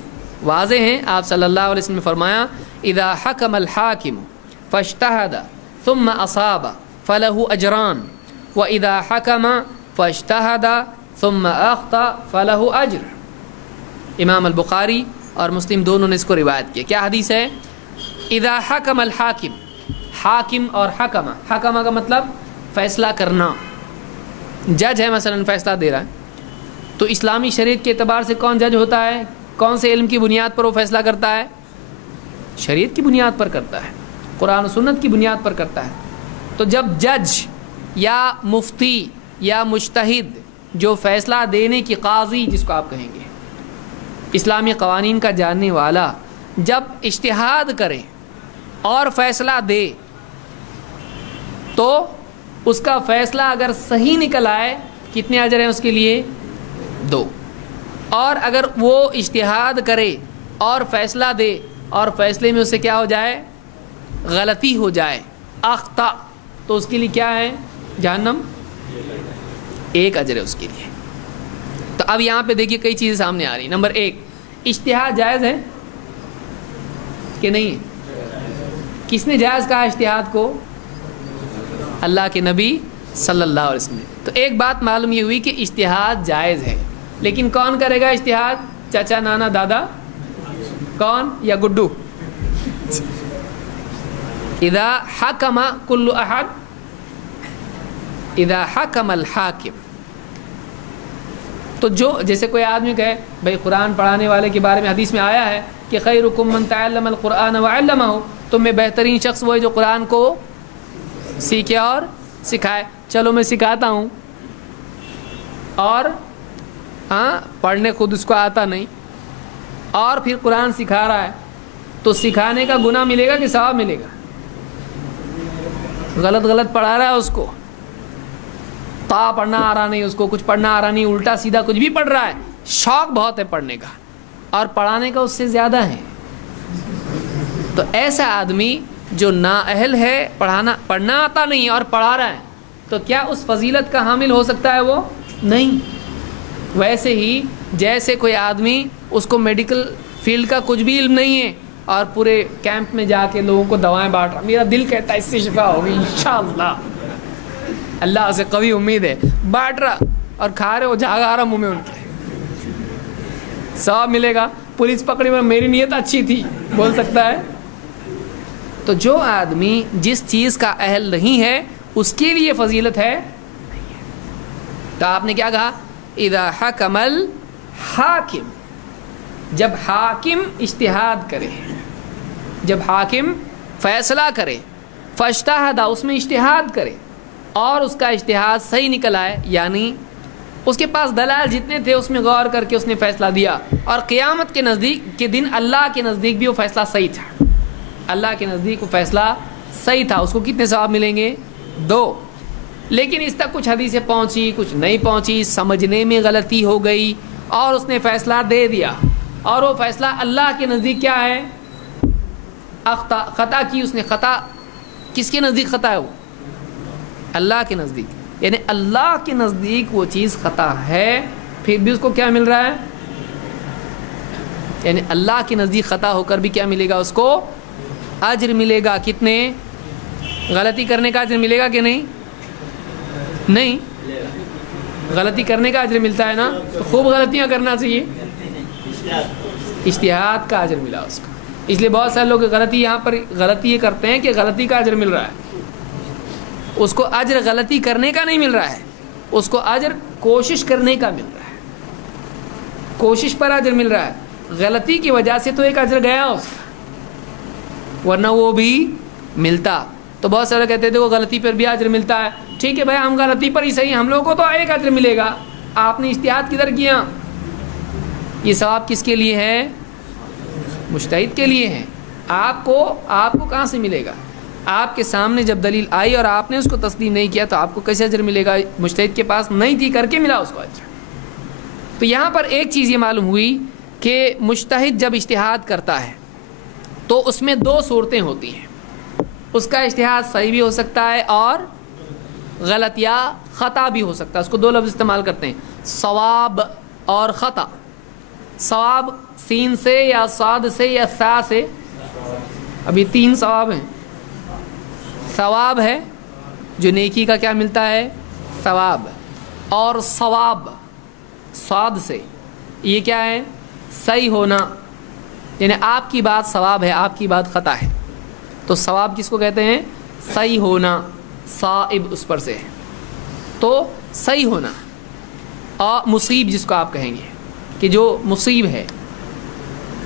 واضح ہیں۔ آپ صلی اللہ علیہ وسلم نے فرمایا اذا حکم الحاکم فاجتہد ثم اصاب فلہ اجران واذا حکم فاجتہد ثم اخطأ فلہ اجر۔ امام البخاری اور مسلم دونوں نے اس کو روایت کیا۔ کیا حدیث ہے؟ اذا حکم الحاکم، حاکم اور حکمہ، حکمہ کا مطلب فیصلہ کرنا، جج ہے مثلا فیصلہ دے رہا ہے، تو اسلامی شریعت کے اعتبار سے کون جج ہوتا ہے؟ کون سے علم کی بنیاد پر وہ فیصلہ کرتا ہے؟ شریعت کی بنیاد پر کرتا ہے، قرآن و سنت کی بنیاد پر کرتا ہے۔ تو جب جج یا مفتی یا مجتہد جو فیصلہ دینے کی قاضی جس کو آپ کہیں گے، اسلامی قوانین کا جاننے والا جب اجتہاد کرے اور فیصلہ دے تو اس کا فیصلہ اگر صحیح نکل آئے کتنے اجر ہیں اس کے لیے؟ 2۔ اور اگر وہ اجتہاد کرے اور فیصلہ دے اور فیصلے میں اسے کیا ہو جائے؟ غلطی ہو جائے، اخطا، تو اس کے لیے کیا ہے؟ جہنم، 1 اجر ہے اس کے لیے۔ تو اب یہاں پہ دیکھیے کئی چیزیں سامنے آ رہی۔ نمبر 1، اجتہاد جائز ہے کہ نہیں ہے؟ کس نے جائز کہا اجتہاد کو؟ اللہ کے نبی صلی اللہ علیہ وسلم۔ تو ایک بات معلوم یہ ہوئی کہ اجتہاد جائز ہے، لیکن کون کرے گا اجتہاد؟ چچا، نانا، دادا، کون؟ یا گڈو؟ اذا حکم کل احد، اذا حکم الحاکم، تو جو جیسے کوئی آدمی کہے بھائی قرآن پڑھانے والے کے بارے میں حدیث میں آیا ہے کہ خیرکم من تعلم القرآن وعلمہ، تم میں بہترین شخص وہ ہے جو قرآن کو سیکھے اور سکھائے۔ چلو میں سکھاتا ہوں، اور پڑھنے خود اس کو آتا نہیں، اور پھر قرآن سکھا رہا ہے، تو سکھانے کا گناہ ملے گا کہ ثواب ملے گا؟ غلط پڑھا رہا ہے اس کو، تا پڑھنا آ رہا نہیں اس کو, کچھ پڑھنا آ رہا نہیں, الٹا سیدھا کچھ بھی پڑھ رہا ہے, شوق بہت ہے پڑھنے کا اور پڑھانے کا اس سے زیادہ ہے. تو ایسا آدمی جو نااہل ہے, پڑھنا آتا نہیں اور پڑھا رہا ہے, تو کیا اس فضیلت کا حامل ہو سکتا ہے؟ وہ نہیں. ویسے ہی جیسے کوئی آدمی اس کو میڈیکل فیلڈ کا کچھ بھی علم نہیں ہے اور پورے کیمپ میں جا کے لوگوں کو دوائیں بانٹ رہا, میرا دل کہتا ہے اس سے شفا ہوگی انشاءاللہ, اللہ سے قوی امید ہے, بانٹ رہا اور کھا رہے, وہ جھاگ آ رہا منہ میں ان کے, ثواب ملے گا. پولیس پکڑی میں میری نیت اچھی تھی بول سکتا ہے. تو جو آدمی جس چیز کا اہل نہیں ہے اس کے لیے فضیلت ہے. تو آپ نے کیا کہا؟ اذا حکم الحاکم, جب حاکم اجتہاد کرے, جب حاکم فیصلہ کرے, فاجتہد, اس میں اجتہاد کرے اور اس کا اجتہاد صحیح نکل آئے, یعنی اس کے پاس دلائل جتنے تھے اس میں غور کر کے اس نے فیصلہ دیا, اور قیامت کے نزدیک کے دن اللہ کے نزدیک بھی وہ فیصلہ صحیح تھا, اللہ کے نزدیک وہ فیصلہ صحیح تھا, اس کو کتنے ثواب ملیں گے؟ 2. لیکن اس تک کچھ حدیثیں پہنچی, کچھ نہیں پہنچی, سمجھنے میں غلطی ہو گئی اور اس نے فیصلہ دے دیا, اور وہ فیصلہ اللہ کے نزدیک کیا ہے؟ خطا کی اس نے. خطا کس کے نزدیک خطا ہے؟ وہ اللہ کے نزدیک, یعنی اللہ کے نزدیک وہ چیز خطا ہے, پھر بھی اس کو کیا مل رہا ہے؟ یعنی اللہ کے نزدیک خطا ہو کر بھی کیا ملے گا اس کو؟ اجر ملے گا. کتنے؟ غلطی کرنے کا اجر ملے گا کہ نہیں؟ نہیں, غلطی کرنے کا اجر ملتا ہے نا, تو خوب غلطیاں کرنا چاہیے. اجتہاد کا اجر ملا اس کو. اس لیے بہت سارے لوگ غلطی یہاں پر غلطی یہ کرتے ہیں کہ غلطی کا اجر مل رہا ہے, اس کو اجر غلطی کرنے کا نہیں مل رہا ہے, اس کو اجر کوشش کرنے کا مل رہا ہے, کوشش پر اجر مل رہا ہے. غلطی کی وجہ سے تو ایک اجر گیا اس کا, ورنہ وہ بھی ملتا. تو بہت سارے کہتے تھے وہ غلطی پر بھی اجر ملتا ہے. ٹھیک ہے بھائی, ہم غلطی پر ہی صحیح, ہم لوگوں کو تو ایک اجر ملے گا, آپ نے اجتہاد کدھر کیا؟ یہ ثواب کس کے لیے ہے؟ مجتہد کے لیے ہے. آپ کو کہاں سے ملے گا؟ آپ کے سامنے جب دلیل آئی اور آپ نے اس کو تسلیم نہیں کیا تو آپ کو کیسے اجر ملے گا؟ مجتہد کے پاس نہیں تھی, کر کے ملا اس کو اجر. تو یہاں پر ایک چیز یہ معلوم ہوئی کہ مجتہد جب اجتہاد کرتا ہے تو اس میں 2 صورتیں ہوتی ہیں. اس کا اجتہاد صحیح بھی ہو سکتا ہے اور غلط یا خطا بھی ہو سکتا ہے. اس کو 2 لفظ استعمال کرتے ہیں, ثواب اور خطا. ثواب سین سے یا صاد سے یا ثا سے. ابھی 3 ثواب ہیں. ثواب ہے جو نیکی کا کیا ملتا ہے؟ ثواب. اور ثواب صاد سے, یہ کیا ہے؟ صحیح ہونا, یعنی آپ کی بات ثواب ہے, آپ کی بات خطا ہے. تو ثواب کس کو کہتے ہیں؟ صحیح ہونا. صائب اس پر سے ہے, تو صحیح ہونا. اور مصیب جس کو آپ کہیں گے کہ جو مصیب ہے,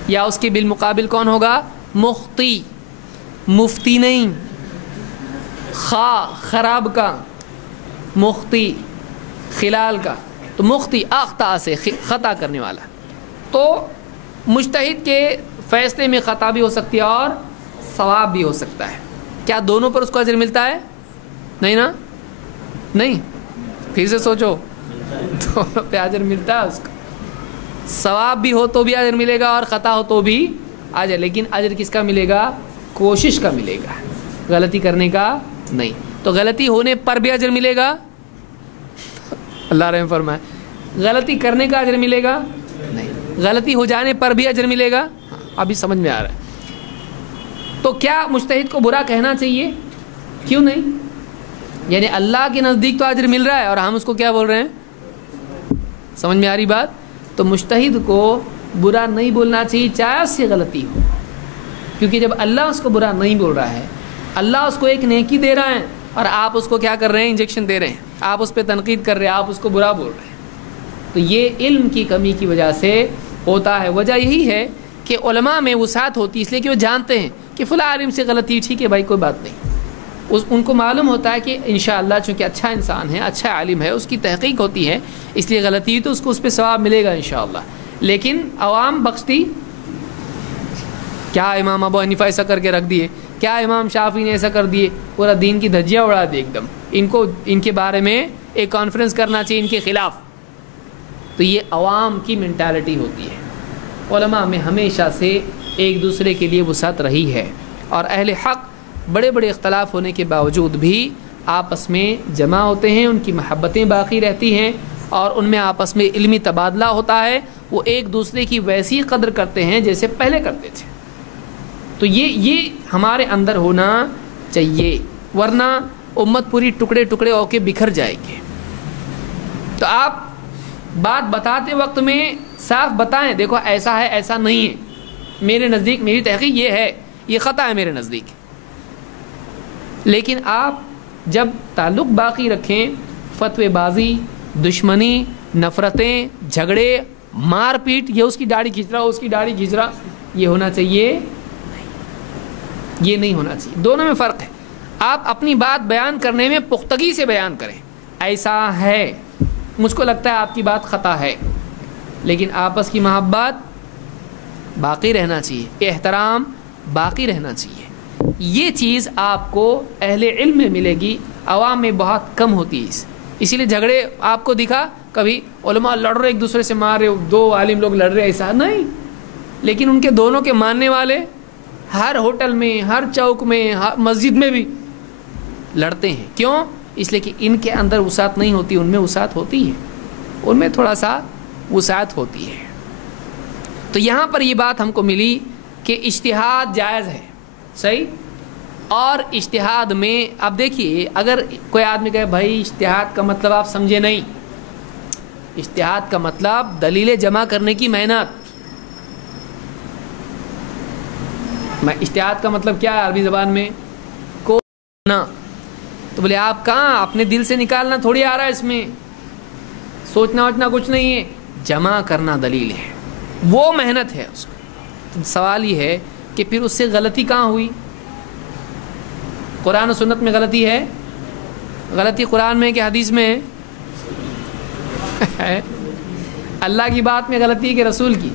یا اس کے بالمقابل کون ہوگا؟ مخطی. مفتی نہیں, خراب کا, مخطی خلال کا. تو مخطی اخطاء سے خطا کرنے والا. تو مجتہد کے فیصلے میں خطا بھی ہو سکتی ہے اور ثواب بھی ہو سکتا ہے. کیا دونوں پر اس کو اجر ملتا ہے؟ نہیں نا, نہیں. پھر سے سوچو, دونوں پہ اجر ملتا ہے اس کو. ثواب بھی ہو تو بھی اجر ملے گا اور خطا ہو تو بھی اجر. لیکن اجر کس کا ملے گا؟ کوشش کا ملے گا, غلطی کرنے کا نہیں. تو غلطی ہونے پر بھی اجر ملے گا, اللہ رحم فرمائے. غلطی کرنے کا اجر ملے گا نہیں, غلطی ہو جانے پر بھی اجر ملے گا. ابھی سمجھ میں آ رہا ہے. تو کیا مجتہد کو برا کہنا چاہیے؟ کیوں نہیں؟ یعنی اللہ کے نزدیک تو اجر مل رہا ہے اور ہم اس کو کیا بول رہے ہیں؟ سمجھ میں آ رہی بات؟ تو مجتہد کو برا نہیں بولنا چاہیے چاہے اس سے غلطی ہو, کیونکہ جب اللہ اس کو برا نہیں بول رہا ہے, اللہ اس کو ایک نیکی دے رہا ہے اور آپ اس کو کیا کر رہے ہیں؟ انجیکشن دے رہے ہیں, آپ اس پہ تنقید کر رہے ہیں, آپ اس کو برا بول رہے ہیں. تو یہ علم کی کمی کی وجہ سے ہوتا ہے. وجہ یہی ہے کہ علماء میں وسعت ہوتی ہے, اس لیے کہ وہ جانتے ہیں کہ فلاں عالم سے غلطی, ٹھیک ہے بھائی کوئی بات نہیں. ان کو معلوم ہوتا ہے کہ انشاءاللہ چونکہ اچھا انسان ہے, اچھا عالم ہے, اس کی تحقیق ہوتی ہے, اس لیے غلطی تو اس کو اس پہ ثواب ملے گا انشاءاللہ. لیکن عوام بخشتی, کیا امام ابو حنیفہ ایسا کر کے رکھ دیے, کیا امام شافعی نے ایسا کر دیے, پورا دین کی دھجیاں اڑا دی ایک دم. ان کے بارے میں ایک کانفرنس کرنا چاہیے ان کے خلاف. تو یہ عوام کی مینٹالٹی ہوتی ہے. علماء میں ہمیشہ سے ایک دوسرے کے لیے وسعت رہی ہے، اور اہل حق بڑے بڑے اختلاف ہونے کے باوجود بھی آپس میں جمع ہوتے ہیں، ان کی محبتیں باقی رہتی ہیں، اور ان میں آپس میں علمی تبادلہ ہوتا ہے. وہ ایک دوسرے کی ویسی قدر کرتے ہیں جیسے پہلے کرتے تھے. تو یہ ہمارے اندر ہونا چاہیے، ورنہ امت پوری ٹکڑے ٹکڑے ہو کے بکھر جائے گی. تو آپ بات بتاتے وقت میں صاف بتائیں، دیکھو ایسا ہے، ایسا نہیں ہے، میرے نزدیک میری تحقیق یہ ہے، یہ خطا ہے میرے نزدیک. لیکن آپ جب تعلق باقی رکھیں، فتوی بازی، دشمنی، نفرتیں، جھگڑے، مار پیٹ، یہ اس کی داڑھی کھینچ رہا، اس کی داڑھی کھینچ رہا، یہ ہونا چاہیے؟ یہ نہیں ہونا چاہیے. دونوں میں فرق ہے. آپ اپنی بات بیان کرنے میں پختگی سے بیان کریں، ایسا ہے، مجھ کو لگتا ہے آپ کی بات خطا ہے، لیکن آپس کی محبت باقی رہنا چاہیے، احترام باقی رہنا چاہیے. یہ چیز آپ کو اہل علم میں ملے گی، عوام میں بہت کم ہوتی ہے. اسی لیے جھگڑے آپ کو دکھا، کبھی علماء لڑ رہے، ایک دوسرے سے مار رہے، دو عالم لوگ لڑ رہے، ایسا نہیں. لیکن ان کے دونوں کے ماننے والے ہر ہوٹل میں، ہر چوک میں، ہر مسجد میں بھی لڑتے ہیں. کیوں؟ اس لیے کہ ان کے اندر وسعت نہیں ہوتی، ان میں وسعت ہوتی ہے، ان میں تھوڑا سا وسعت ہوتی ہے. تو یہاں پر یہ بات ہم کو ملی کہ اجتہاد جائز ہے، صحیح. اور اجتہاد میں اب دیکھیے، اگر کوئی آدمی کہے بھائی اجتہاد کا مطلب آپ سمجھے نہیں، اجتہاد کا مطلب دلیلیں جمع کرنے کی محنت. اجتہاد کا مطلب کیا ہے عربی زبان میں؟ کو نا. تو بولے آپ کہاں، اپنے دل سے نکالنا تھوڑی آ رہا ہے، اس میں سوچنا ووچنا کچھ نہیں ہے، جمع کرنا دلیل ہے، وہ محنت ہے اس کو. سوال یہ ہے کہ پھر اس سے غلطی کہاں ہوئی؟ قرآن و سنت میں غلطی ہے؟ غلطی قرآن میں کہ حدیث میں ہے؟ اللہ کی بات میں غلطی ہے کہ رسول کی؟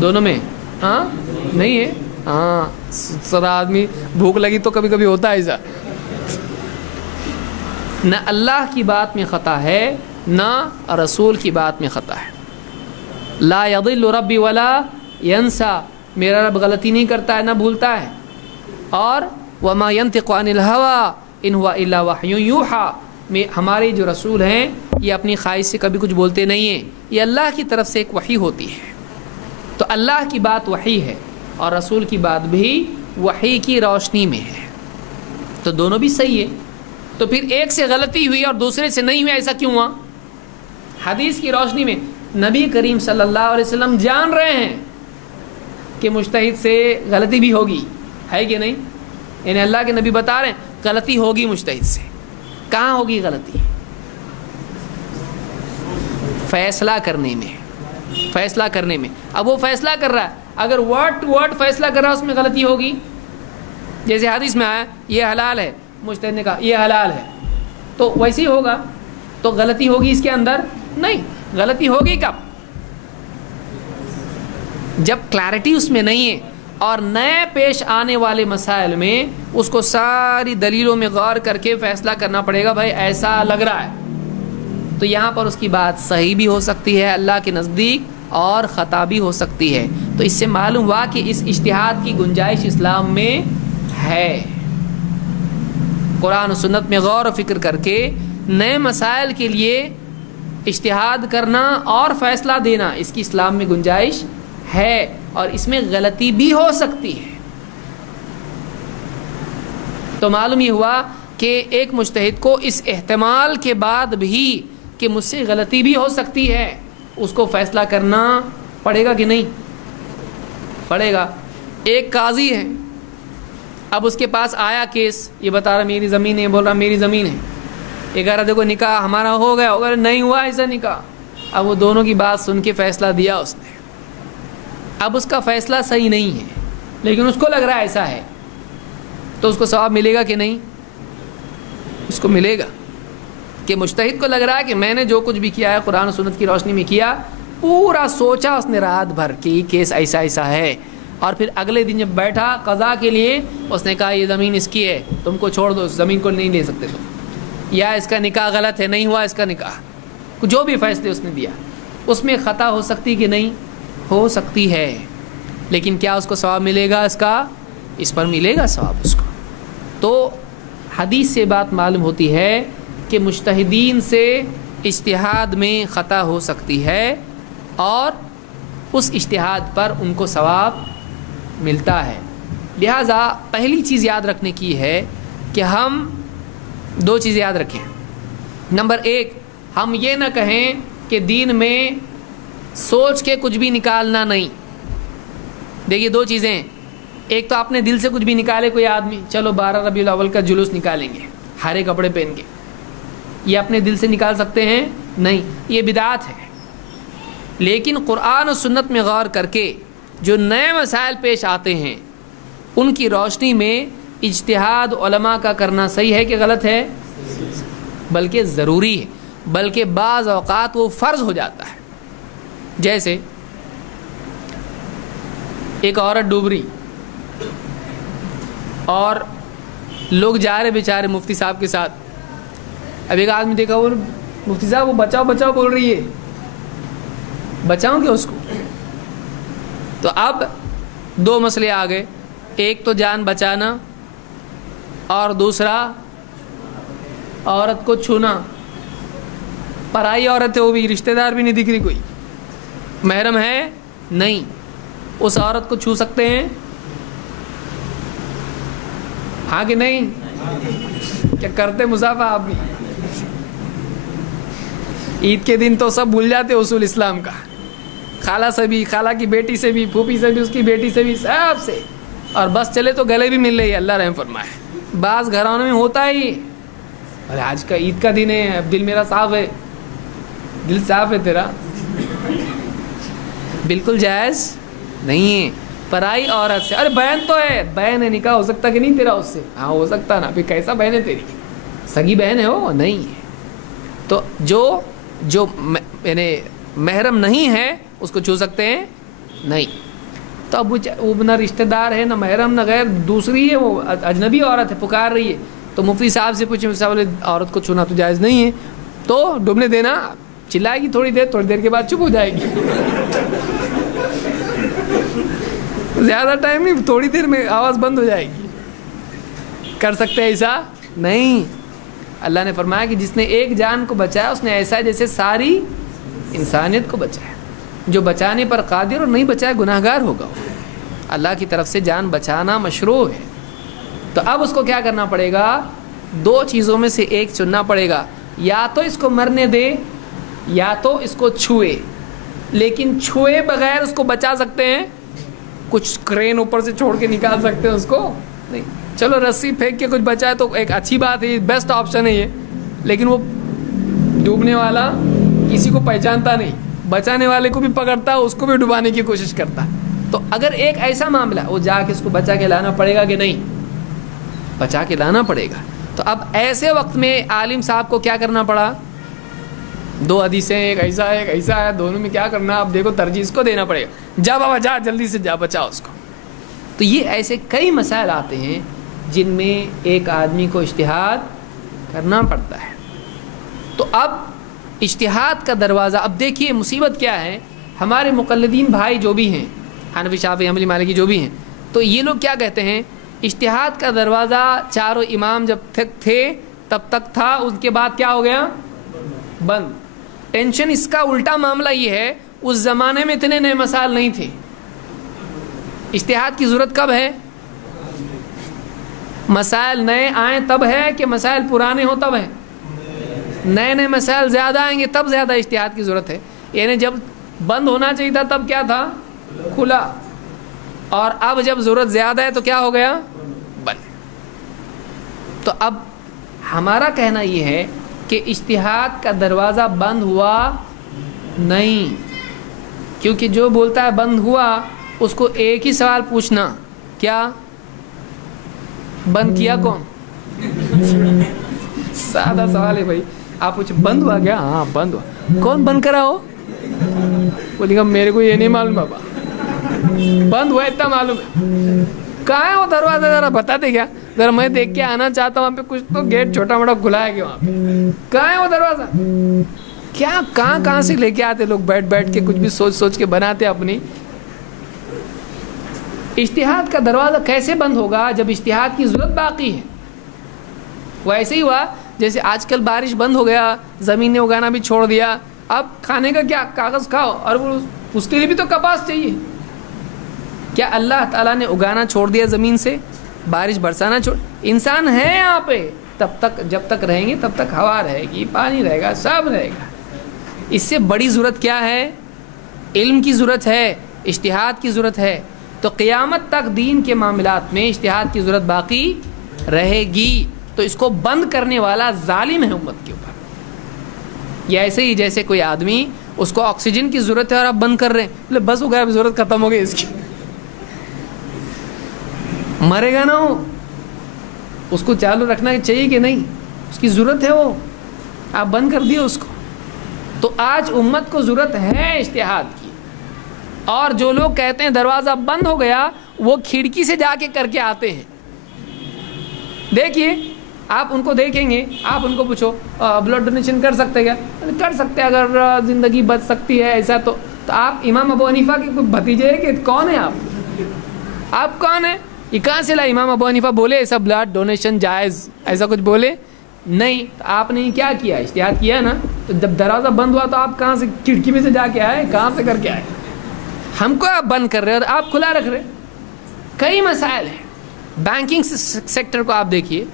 دونوں میں؟ ہاں نہیں ہے. ہاں سر آدمی بھوک لگی تو کبھی کبھی ہوتا ہے ایسا. نہ اللہ کی بات میں خطا ہے، نہ رسول کی بات میں خطا ہے. لا یضل ربی ولا ینسا، میرا رب غلطی نہیں کرتا ہے، نہ بھولتا ہے. اور وما ينطق عن الهوى ان هو الا وحی یوحى، ہمارے جو رسول ہیں یہ اپنی خواہش سے کبھی کچھ بولتے نہیں ہیں، یہ اللہ کی طرف سے ایک وحی ہوتی ہے. تو اللہ کی بات وحی ہے اور رسول کی بات بھی وحی کی روشنی میں ہے، تو دونوں بھی صحیح ہے. تو پھر ایک سے غلطی ہوئی اور دوسرے سے نہیں ہوئی، ایسا کیوں ہوا؟ حدیث کی روشنی میں نبی کریم صلی اللہ علیہ وسلم جان رہے ہیں کہ مجتہد سے غلطی بھی ہوگی، ہے کہ نہیں؟ یعنی اللہ کے نبی بتا رہے ہیں غلطی ہوگی مجتہد سے. کہاں ہوگی غلطی؟ فیصلہ کرنے میں، فیصلہ کرنے میں. اب وہ فیصلہ کر رہا ہے، اگر ورڈ ٹو ورڈ فیصلہ کر رہا ہے، اس میں غلطی ہوگی. جیسے حدیث میں آیا یہ حلال ہے، مجتہد نے کہا یہ حلال ہے، تو ویسے ہی ہوگا. تو غلطی ہوگی اس کے اندر؟ نہیں. غلطی ہوگی کب؟ جب کلیرٹی اس میں نہیں ہے، اور نئے پیش آنے والے مسائل میں اس کو ساری دلیلوں میں غور کر کے فیصلہ کرنا پڑے گا. بھائی ایسا لگ رہا ہے، تو یہاں پر اس کی بات صحیح بھی ہو سکتی ہے اللہ کے نزدیک، اور خطا بھی ہو سکتی ہے. تو اس سے معلوم ہوا کہ اس اجتہاد کی گنجائش اسلام میں ہے. قرآن و سنت میں غور و فکر کر کے نئے مسائل کے لیے اجتہاد کرنا اور فیصلہ دینا، اس کی اسلام میں گنجائش ہے، اور اس میں غلطی بھی ہو سکتی ہے. تو معلوم یہ ہوا کہ ایک مجتہد کو اس احتمال کے بعد بھی کہ مجھ سے غلطی بھی ہو سکتی ہے، اس کو فیصلہ کرنا پڑے گا کہ نہیں پڑے گا. ایک قاضی ہے، اب اس کے پاس آیا کیس، یہ بتا رہا میری زمین ہے، بول رہا میری زمین ہے. یہ کہہ رہا دیکھو نکاح ہمارا ہو گیا، اگر نہیں ہوا ایسا نکاح. اب وہ دونوں کی بات سن کے فیصلہ دیا اس نے. اب اس کا فیصلہ صحیح نہیں ہے، لیکن اس کو لگ رہا ہے ایسا ہے، تو اس کو ثواب ملے گا کہ نہیں؟ اس کو ملے گا. کہ مجتہد کو لگ رہا ہے کہ میں نے جو کچھ بھی کیا ہے قرآن و سنت کی روشنی میں کیا، پورا سوچا اس نے رات بھر کہ یہ کیس ایسا ایسا ہے، اور پھر اگلے دن جب بیٹھا قضا کے لیے، اس نے کہا یہ زمین اس کی ہے، تم کو چھوڑ دو، زمین کو نہیں لے سکتے تم. یا اس کا نکاح غلط ہے، نہیں ہوا اس کا نکاح، جو بھی فیصلے اس نے دیا، اس میں خطا ہو سکتی کہ نہیں ہو سکتی ہے، لیکن کیا اس کو ثواب ملے گا؟ اس پر ملے گا ثواب اس کو۔ تو حدیث سے بات معلوم ہوتی ہے کہ مجتہدین سے اجتہاد میں خطا ہو سکتی ہے اور اس اجتہاد پر ان کو ثواب ملتا ہے۔ لہٰذا پہلی چیز یاد رکھنے کی ہے کہ ہم دو چیزیں یاد رکھیں۔ نمبر ایک، ہم یہ نہ کہیں کہ دین میں سوچ کے کچھ بھی نکالنا نہیں۔ دیکھیے دو چیزیں، ایک تو اپنے دل سے کچھ بھی نکالے کوئی آدمی، چلو 12 ربیع الاول کا جلوس نکالیں گے ہرے کپڑے پہن کے، یہ اپنے دل سے نکال سکتے ہیں؟ نہیں، یہ بدعت ہے۔ لیکن قرآن و سنت میں غور کر کے جو نئے مسائل پیش آتے ہیں ان کی روشنی میں اجتہاد علماء کا کرنا صحیح ہے کہ غلط ہے؟ بلکہ ضروری ہے، بلکہ بعض اوقات وہ فرض ہو جاتا ہے۔ جیسے ایک عورت ڈوب رہی اور لوگ جا رہے بیچارے مفتی صاحب کے ساتھ، اب ایک آدمی دیکھا وہ مفتی صاحب وہ بچاؤ بچاؤ بول رہی ہے، بچاؤں گے اس کو؟ تو اب دو مسئلے آ گئے، ایک تو جان بچانا اور دوسرا عورت کو چھونا۔ پرائی عورت ہے، وہ بھی رشتہ دار بھی نہیں دکھ رہی، کوئی محرم ہے نہیں، اس عورت کو چھو سکتے ہیں؟ ہاں کہ نہیں؟ کیا کرتے مسافہ آپ بھی؟ عید کے دن تو سب بھول جاتے اصول اسلام کا، خالہ سے بھی، خالہ کی بیٹی سے بھی، پھوپھی سے بھی، اس کی بیٹی سے بھی، سب سے، اور بس چلے تو گلے بھی مل رہی ہے، اللہ رحم فرمائے۔ بعض گھرانوں میں ہوتا ہی، ارے آج کا عید کا دن ہے، اب دل میرا صاف ہے، دل صاف ہے تیرا، بالکل جائز نہیں ہے۔ پرائی عورت سے، ارے بہن تو ہے، بہن ہے، نکاح ہو سکتا کہ نہیں تیرا اس سے؟ ہاں ہو سکتا نا، پھر کیسا بہن ہے تیری؟ سگی بہن ہے وہ؟ نہیں ہے۔ تو جو یعنی محرم نہیں ہے اس کو چھو سکتے ہیں؟ نہیں۔ تو اب وہ نہ رشتہ دار ہے، نہ محرم، نہ غیر، دوسری ہے، وہ اجنبی عورت ہے، پکار رہی ہے، تو مفتی صاحب سے پوچھیں، صاحب عورت کو چھونا تو جائز نہیں ہے، تو ڈوبنے دینا؟ چلائے گی تھوڑی دیر کے بعد چپ ہو جائے گی، زیادہ ٹائم نہیں، تھوڑی دیر میں آواز بند ہو جائے گی۔ کر سکتے ایسا؟ نہیں۔ اللہ نے فرمایا کہ جس نے ایک جان کو بچایا اس نے ایسا ہے جیسے ساری انسانیت کو بچایا۔ جو بچانے پر قادر اور نہیں بچایا گناہگار ہوگا۔ اللہ کی طرف سے جان بچانا مشروع ہے۔ تو اب اس کو کیا کرنا پڑے گا؟ دو چیزوں میں سے ایک چننا پڑے گا، یا تو اس کو مرنے دے یا تو اس کو چھوئے، لیکن چھوئے بغیر اس کو بچا سکتے ہیں؟ کچھ کرین اوپر سے چھوڑ کے نکال سکتے ہیں اس کو؟ نہیں۔ چلو رسی پھینک کے کچھ بچائے تو ایک اچھی بات ہے، بیسٹ آپشن ہے یہ، لیکن وہ ڈوبنے والا کسی کو پہچانتا نہیں، بچانے والے کو بھی پکڑتا، اس کو بھی ڈبانے کی کوشش کرتا۔ تو اگر ایک ایسا معاملہ، وہ جا کے اس کو بچا کے لانا پڑے گا کہ نہیں؟ بچا کے لانا پڑے گا۔ تو اب ایسے وقت میں عالم صاحب کو کیا کرنا پڑا؟ دو حدیثیں، ایک ایسا ہے، دونوں میں کیا کرنا؟ اب دیکھو ترجیح اس کو دینا پڑے گا، جا بابا جا، جلدی سے جا، بچا اس کو۔ تو یہ ایسے کئی مسائل آتے ہیں جن میں ایک آدمی کو اجتہاد کرنا پڑتا ہے۔ تو اب اجتہاد کا دروازہ، اب دیکھیے مصیبت کیا ہے، ہمارے مقلدین بھائی جو بھی ہیں، حنفی شافعی حنبلی مالکی جو بھی ہیں، تو یہ لوگ کیا کہتے ہیں؟ اجتہاد کا دروازہ چاروں امام جب تک تھے تب تک تھا، اس کے بعد کیا ہو گیا؟ بند۔ ٹینشن اس کا الٹا معاملہ یہ ہے، اس زمانے میں اتنے نئے مسائل نہیں تھے، اجتہاد کی ضرورت کب ہے؟ مسائل نئے آئیں تب ہے کہ مسائل پرانے ہوں تب ہے؟ نئے مسائل زیادہ آئیں گے تب زیادہ اجتہاد کی ضرورت ہے۔ یعنی جب بند ہونا چاہیے تھا تب کیا تھا؟ کھلا، اور اب جب ضرورت زیادہ ہے تو کیا ہو گیا؟ بند۔ تو اب ہمارا کہنا یہ ہے کہ اجتہاد کا دروازہ بند ہوا نہیں، کیونکہ جو بولتا ہے بند ہوا اس کو ایک ہی سوال پوچھنا، کیا بند کیا کون؟ سادہ سوال ہے بھائی، آپ پوچھیں بند ہوا کیا؟ ہاں بند ہوا۔ کون بند کرا ہو؟ بولے گا میرے کو یہ نہیں معلوم بابا، بند ہوا اتنا معلوم ہے۔ کہاں ہے وہ دروازہ ذرا بتاتے کیا, ذرا میں دیکھ کے آنا چاہتا ہوں, وہاں پہ کچھ تو گیٹ چھوٹا موٹا کھلا ہے کہ وہاں پہ کہاں ہے وہ دروازہ. کیا کہاں سے لے کے آتے لوگ, بیٹھ کے کچھ بھی سوچ کے بناتے اپنی. اجتہاد کا دروازہ کیسے بند ہوگا جب اجتہاد کی ضرورت باقی ہے. وہ ایسے ہی ہوا جیسے آج کل بارش بند ہو گیا, زمین نے اگانا بھی چھوڑ دیا, اب کھانے کا کیا, کاغذ کھاؤ, اور اس کے لیے بھی تو کپاس چاہیے. کیا اللہ تعالیٰ نے اگانا چھوڑ دیا زمین سے, بارش برسانا چھوڑ, انسان ہے یہاں پہ, تب تک جب تک رہیں گے تب تک ہوا رہے گی, پانی رہے گا, سب رہے گا. اس سے بڑی ضرورت کیا ہے, علم کی ضرورت ہے, اجتہاد کی ضرورت ہے. تو قیامت تک دین کے معاملات میں اجتہاد کی ضرورت باقی رہے گی. تو اس کو بند کرنے والا ظالم ہے امت کے اوپر. یہ ایسے ہی جیسے کوئی آدمی, اس کو آکسیجن کی ضرورت ہے اور آپ بند کر رہے ہیں, بس ہو گیا, ضرورت ختم ہو گئی اس کی, مرے گا نا وہ. اس کو چالو رکھنا چاہیے کہ نہیں, اس کی ضرورت ہے, وہ آپ بند کر دیے اس کو. تو آج امت کو ضرورت ہے اجتہاد کی, اور جو لوگ کہتے ہیں دروازہ بند ہو گیا, وہ کھڑکی سے جا کے کر کے آتے ہیں. دیکھیے آپ ان کو دیکھیں گے, آپ ان کو پوچھو بلڈ ڈونیشن کر سکتے کیا, کر سکتے اگر زندگی بچ سکتی ہے ایسا. تو آپ امام ابو حنیفہ کے کوئی بھتیجے ہیں کہ کون ہیں آپ کون ہیں؟ یہ کہاں سے لا امام ابو حنیفہ بولے ایسا بلڈ ڈونیشن جائز, ایسا کچھ بولے نہیں. تو آپ نے کیا کیا, اجتہاد کیا نا. تو جب دروازہ بند ہوا تو آپ کہاں سے, کھڑکی میں سے جا کے آئے, کہاں سے کر کے آئے؟ ہم کو آپ بند کر رہے اور آپ کھلا رکھ رہے. کئی مسائل ہیں. بینکنگ سیکٹر کو آپ دیکھیے,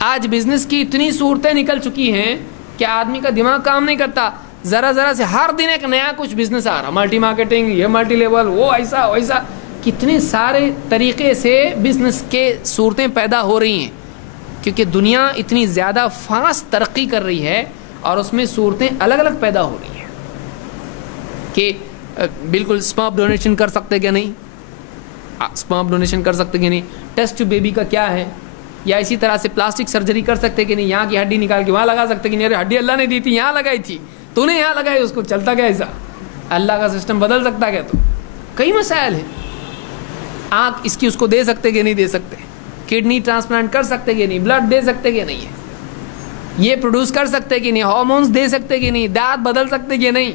آج بزنس کی اتنی صورتیں نکل چکی ہیں کہ آدمی کا دماغ کام نہیں کرتا. ذرا سے ہر دن ایک نیا کچھ بزنس آ رہا, ملٹی مارکیٹنگ, یہ ملٹی لیول, وہ ایسا ویسا. کتنے سارے طریقے سے بزنس کے صورتیں پیدا ہو رہی ہیں, کیونکہ دنیا اتنی زیادہ فاسٹ ترقی کر رہی ہے, اور اس میں صورتیں الگ الگ پیدا ہو رہی ہیں. کہ بالکل اسپرم ڈونیشن کر سکتے کہ نہیں, اسپرم ڈونیشن کر سکتے کہ نہیں, ٹیسٹ بیبی کا کیا ہے, یا اسی طرح سے پلاسٹک سرجری کر سکتے کہ نہیں, یہاں کی ہڈی نکال کے وہاں لگا سکتے کہ نہیں, ارے ہڈی اللہ نے دی تھی یہاں لگائی تھی, تو نے یہاں لگائی, اس کو چلتا کیا ایسا, اللہ کا سسٹم بدل سکتا کیا؟ تو کئی مسائل ہیں. آنکھ اس کی اس کو دے سکتے کہ نہیں دے سکتے, کڈنی ٹرانسپلانٹ کر سکتے کہ نہیں, بلڈ دے سکتے کہ نہیں, یہ پروڈیوس کر سکتے کہ نہیں, ہارمونز دے سکتے کہ نہیں, دانت بدل سکتے کہ نہیں.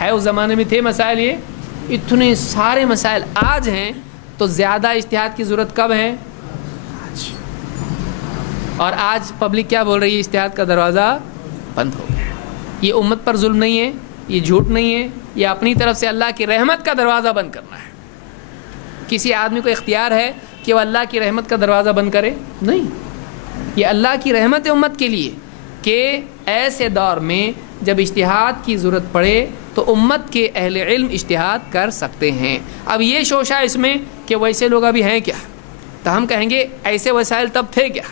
ہے اس زمانے میں تھے مسائل, یہ اتنے سارے مسائل آج ہیں. تو زیادہ اجتہاد کی ضرورت کب ہے؟ آج. اور آج پبلک کیا بول رہی ہے, اجتہاد کا دروازہ بند ہو گیا. یہ امت پر ظلم نہیں ہے, یہ جھوٹ نہیں ہے, یہ اپنی طرف سے اللہ کی رحمت کا دروازہ بند کرنا ہے. کسی آدمی کو اختیار ہے کہ وہ اللہ کی رحمت کا دروازہ بند کرے؟ نہیں. یہ اللہ کی رحمت ہے امت کے لیے کہ ایسے دور میں جب اجتہاد کی ضرورت پڑے تو امت کے اہل علم اجتہاد کر سکتے ہیں. اب یہ شوشہ اس میں کہ ویسے لوگ ابھی ہیں کیا, تو ہم کہیں گے ایسے وسائل تب تھے کیا؟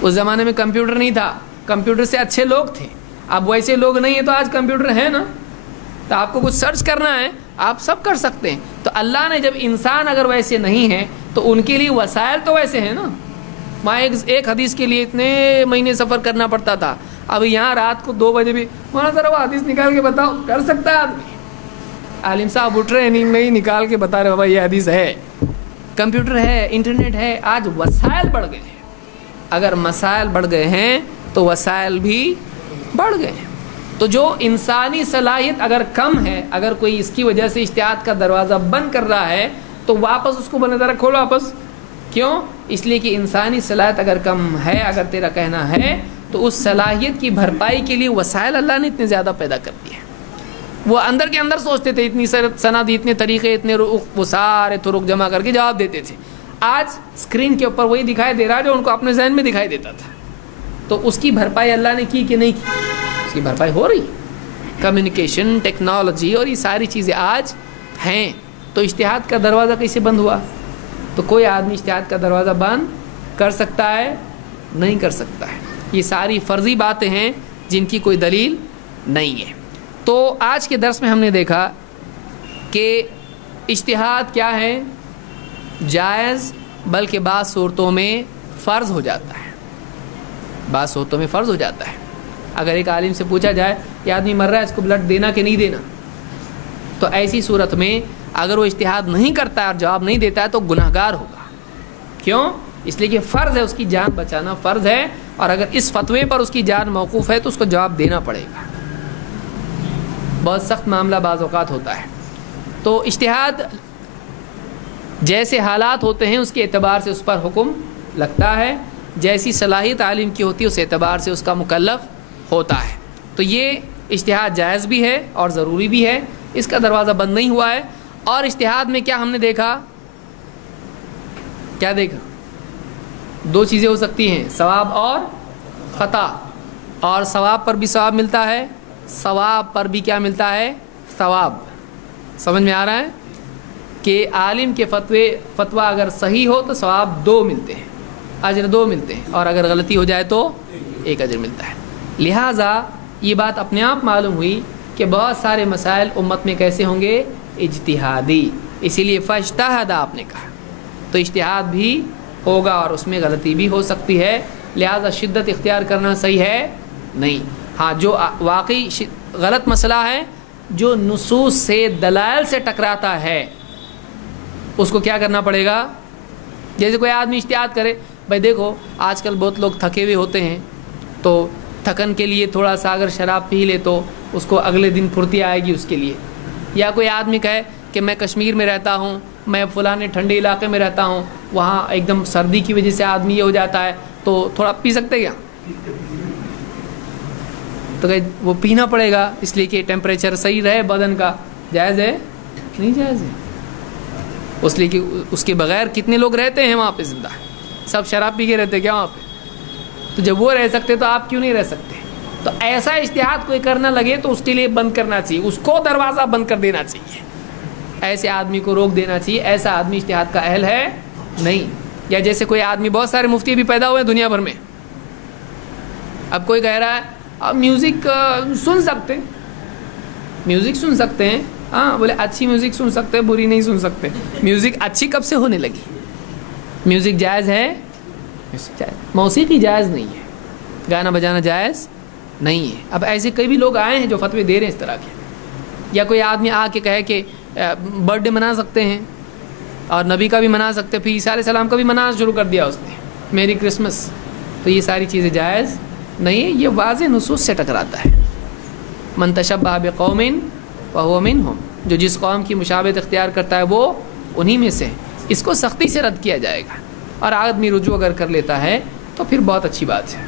اس زمانے میں کمپیوٹر نہیں تھا, کمپیوٹر سے اچھے لوگ تھے. اب ویسے لوگ نہیں ہیں تو آج کمپیوٹر ہے نا, تو آپ کو کچھ سرچ کرنا ہے آپ سب کر سکتے ہیں. تو اللہ نے جب انسان اگر ویسے نہیں ہیں تو ان کے لیے وسائل تو ویسے ہیں نا. وہاں ایک حدیث کے لیے اتنے مہینے سفر کرنا پڑتا تھا, اب یہاں رات کو 2 بجے بھی وہاں ذرا وہ حدیث نکال کے بتاؤ, کر سکتا ہے آدمی. عالم صاحب اٹھ رہے ہیں نیند میں ہی, نکال کے بتا رہے بابا یہ حدیث ہے. کمپیوٹر ہے, انٹرنیٹ ہے, آج وسائل بڑھ گئے ہیں. اگر مسائل بڑھ گئے ہیں تو وسائل بھی بڑھ گئے ہیں. تو جو انسانی صلاحیت اگر کم ہے, اگر کوئی اس کی وجہ سے اجتہاد کا دروازہ بند کر رہا ہے تو واپس اس کو بنے ذرا کھولو واپس. کیوں؟ اس لیے کہ انسانی صلاحیت اگر کم ہے, اگر تیرا کہنا ہے, تو اس صلاحیت کی بھرپائی کے لیے وسائل اللہ نے اتنے زیادہ پیدا کر دیے. وہ اندر کے اندر سوچتے تھے, اتنی سند, اتنے طریقے, اتنے وہ سارے طرق جمع کر کے جواب دیتے تھے. آج اسکرین کے اوپر وہی دکھائی دے رہا جو ان کو اپنے ذہن میں دکھائی دیتا تھا. تو اس کی بھرپائی اللہ نے کی کہ نہیں کی؟ اس کی بھرپائی ہو رہی. کمیونیکیشن, ٹیکنالوجی اور یہ ساری چیزیں آج ہیں. تو اجتہاد کا دروازہ کیسے بند ہوا؟ تو کوئی آدمی اجتہاد کا دروازہ بند کر سکتا ہے؟ نہیں کر سکتا ہے. یہ ساری فرضی باتیں ہیں جن کی کوئی دلیل نہیں ہے. تو آج کے درس میں ہم نے دیکھا کہ اجتہاد کیا ہے؟ جائز, بلکہ بعض صورتوں میں فرض ہو جاتا ہے. بعض صورتوں میں فرض ہو جاتا ہے. اگر ایک عالم سے پوچھا جائے یہ آدمی مر رہا ہے, اس کو بلڈ دینا کہ نہیں دینا, تو ایسی صورت میں اگر وہ اجتہاد نہیں کرتا ہے اور جواب نہیں دیتا ہے تو گناہگار ہوگا. کیوں؟ اس لیے کہ فرض ہے اس کی جان بچانا فرض ہے, اور اگر اس فتوے پر اس کی جان موقوف ہے تو اس کو جواب دینا پڑے گا. بہت سخت معاملہ بعض اوقات ہوتا ہے. تو اجتہاد جیسے حالات ہوتے ہیں اس کے اعتبار سے اس پر حکم لگتا ہے, جیسی صلاحیت عالم کی ہوتی ہے اس اعتبار سے اس کا مکلف ہوتا ہے. تو یہ اجتہاد جائز بھی ہے اور ضروری بھی ہے, اس کا دروازہ بند نہیں ہوا ہے. اور اجتہاد میں کیا ہم نے دیکھا, کیا دیکھا؟ دو چیزیں ہو سکتی ہیں, ثواب اور خطا. اور ثواب پر بھی ثواب ملتا ہے, ثواب پر بھی کیا ملتا ہے؟ ثواب. سمجھ میں آ رہا ہے کہ عالم کے فتویٰ اگر صحیح ہو تو ثواب 2 ملتے ہیں, اجر 2 ملتے ہیں, اور اگر غلطی ہو جائے تو 1 اجر ملتا ہے. لہٰذا یہ بات اپنے آپ معلوم ہوئی کہ بہت سارے مسائل امت میں کیسے ہوں گے؟ اجتہادی. اسی لیے فاجتہد آپ نے کہا, تو اجتہاد بھی ہوگا اور اس میں غلطی بھی ہو سکتی ہے. لہٰذا شدت اختیار کرنا صحیح ہے نہیں. ہاں, جو واقعی غلط مسئلہ ہے, جو نصوص سے دلائل سے ٹکراتا ہے, اس کو کیا کرنا پڑے گا؟ جیسے کوئی آدمی اجتہاد کرے, بھائی دیکھو آج کل بہت لوگ تھکے ہوئے ہوتے ہیں, تو تھکن کے لیے تھوڑا سا اگر شراب پی لے تو اس کو اگلے دن پھرتی آئے گی اس کے لیے. یا کوئی آدمی کہے کہ میں کشمیر میں رہتا ہوں, میں فلانے ٹھنڈے علاقے میں رہتا ہوں, وہاں ایک دم سردی کی وجہ سے آدمی یہ ہو جاتا ہے, تو تھوڑا پی سکتے کیا؟ تو کہ وہ پینا پڑے گا اس لیے کہ ٹیمپریچر صحیح رہے بدن کا. جائز ہے؟ نہیں جائز ہے. اس لیے کہ اس کے بغیر کتنے لوگ رہتے ہیں وہاں پہ زندہ, سب شراب پی کے رہتے کیا وہاں پہ؟ تو جب وہ رہ سکتے تو آپ کیوں نہیں رہ سکتے؟ تو ایسا اجتہاد کوئی کرنا لگے تو اس کے لیے بند کرنا چاہیے, اس کو دروازہ بند کر دینا چاہیے, ایسے آدمی کو روک دینا چاہیے. ایسا آدمی اجتہاد کا اہل ہے نہیں. یا جیسے کوئی آدمی, بہت سارے مفتی بھی پیدا ہوئے دنیا بھر میں, اب کوئی کہہ رہا ہے اب میوزک سن سکتے, میوزک سن سکتے ہیں, ہاں بولے اچھی میوزک سن سکتے ہیں, بری نہیں سن سکتے. میوزک اچھی کب سے ہونے لگی؟ میوزک جائز ہے؟ موسیقی جائز نہیں ہے, گانا بجانا جائز نہیں ہے. اب ایسے کئی بھی لوگ آئے ہیں جو فتوے دے رہے ہیں اس طرح کے. یا کوئی آدمی آ کے کہے کہ برتھ ڈے منا سکتے ہیں اور نبی کا بھی منا سکتے ہیں, پھر عیسیٰ علیہ السلام کا بھی منانا شروع کر دیا اس نے, میری کرسمس. تو یہ ساری چیزیں جائز نہیں ہے, یہ واضح نصوص سے ٹکراتا ہے. من تشبہ بقوم فہو منہم, جو جس قوم کی مشابہت اختیار کرتا ہے وہ انہی میں سے. اس کو سختی سے رد کیا جائے گا, اور آدمی رجوع اگر کر لیتا ہے تو پھر بہت اچھی بات ہے.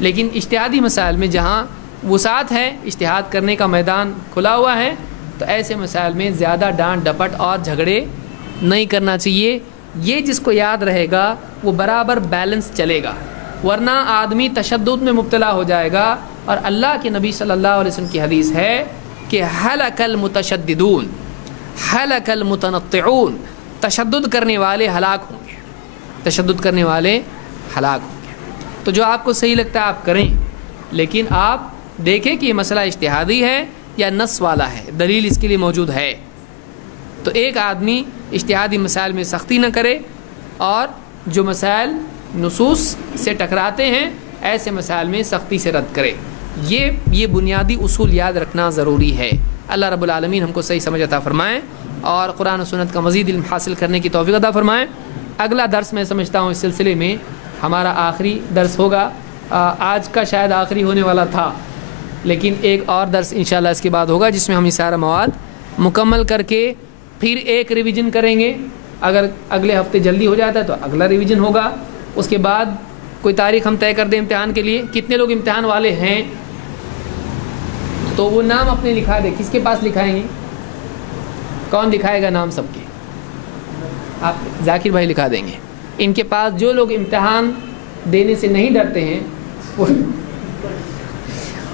لیکن اجتہادی مسائل میں جہاں وسعت ہے, اجتہاد کرنے کا میدان کھلا ہوا ہے, تو ایسے مسائل میں زیادہ ڈانٹ ڈپٹ اور جھگڑے نہیں کرنا چاہیے. یہ جس کو یاد رہے گا وہ برابر بیلنس چلے گا, ورنہ آدمی تشدد میں مبتلا ہو جائے گا. اور اللہ کے نبی صلی اللہ علیہ وسلم کی حدیث ہے کہ ہلک المتشددون ہلک المتنطعون, تشدد کرنے والے ہلاک ہوں گے, تشدد کرنے والے ہلاک ہوں گے. تو جو آپ کو صحیح لگتا ہے آپ کریں, لیکن آپ دیکھیں کہ یہ مسئلہ اجتہادی ہے یا نص والا ہے, دلیل اس کے لیے موجود ہے. تو ایک آدمی اجتہادی مسائل میں سختی نہ کرے, اور جو مسائل نصوص سے ٹکراتے ہیں ایسے مسائل میں سختی سے رد کرے. یہ بنیادی اصول یاد رکھنا ضروری ہے. اللہ رب العالمین ہم کو صحیح سمجھ عطا فرمائیں اور قرآن و سنت کا مزید علم حاصل کرنے کی توفیق عطا فرمائیں. اگلا درس میں سمجھتا ہوں اس سلسلے میں ہمارا آخری درس ہوگا. آج کا شاید آخری ہونے والا تھا, لیکن ایک اور درس انشاءاللہ اس کے بعد ہوگا جس میں ہم یہ سارا مواد مکمل کر کے پھر ایک ریویژن کریں گے. اگر اگلے ہفتے جلدی ہو جاتا ہے تو اگلا ریویژن ہوگا. اس کے بعد کوئی تاریخ ہم طے کر دیں امتحان کے لیے. کتنے لوگ امتحان والے ہیں تو وہ نام اپنے لکھا دیں. کس کے پاس لکھائیں گے؟ کون لکھائے گا نام سب کے؟ آپ ذاکر بھائی لکھا دیں گے. ان کے پاس جو لوگ امتحان دینے سے نہیں ڈرتے ہیں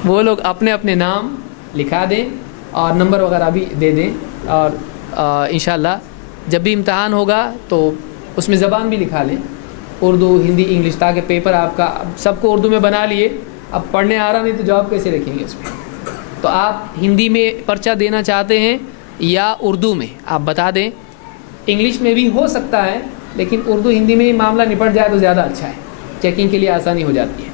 وہ لوگ اپنے اپنے نام لکھا دیں اور نمبر وغیرہ بھی دے دیں. اور انشاءاللہ جب بھی امتحان ہوگا تو اس میں زبان بھی لکھا لیں, اردو, ہندی, انگلش, تاکہ پیپر آپ کا سب کو اردو میں بنا لیے. اب پڑھنے آ رہا نہیں تو جواب کیسے رکھیں گے اس میں؟ تو آپ ہندی میں پرچہ دینا چاہتے ہیں یا اردو میں آپ بتا دیں. انگلش میں بھی ہو سکتا ہے, لیکن اردو ہندی میں معاملہ نپٹ جائے تو زیادہ اچھا ہے, چیکنگ کے لیے آسانی ہو جاتی ہے.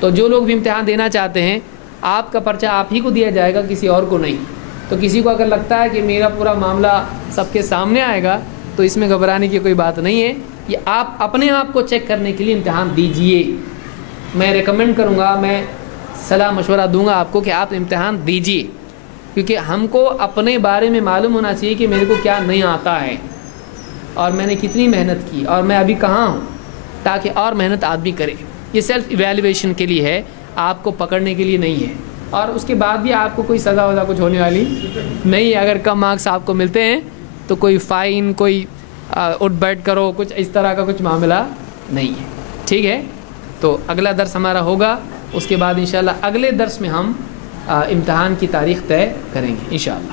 تو جو لوگ بھی امتحان دینا چاہتے ہیں آپ کا پرچہ آپ ہی کو دیا جائے گا, کسی اور کو نہیں. تو کسی کو اگر لگتا ہے کہ میرا پورا معاملہ سب کے سامنے آئے گا تو اس میں گھبرانے کی کوئی بات نہیں ہے. یہ آپ اپنے آپ کو چیک کرنے کے لیے امتحان دیجئے. میں ریکمینڈ کروں گا, میں صلاح مشورہ دوں گا آپ کو کہ آپ امتحان دیجئے, کیونکہ ہم کو اپنے بارے میں معلوم ہونا چاہیے کہ میرے کو کیا نہیں آتا ہے اور میں نے کتنی محنت کی اور میں ابھی کہاں ہوں, تاکہ اور محنت آدمی کرے. یہ سیلف ایویلیویشن کے لیے ہے, آپ کو پکڑنے کے لیے نہیں ہے. اور اس کے بعد بھی آپ کو کوئی سزا وزا کچھ ہونے والی نہیں ہے. اگر کم مارکس آپ کو ملتے ہیں تو کوئی فائن, کوئی اٹھ بیٹھ کرو, کچھ اس طرح کا کچھ معاملہ نہیں ہے. ٹھیک ہے, تو اگلا درس ہمارا ہوگا, اس کے بعد انشاءاللہ اگلے درس میں ہم امتحان کی تاریخ طے کریں گے انشاءاللہ.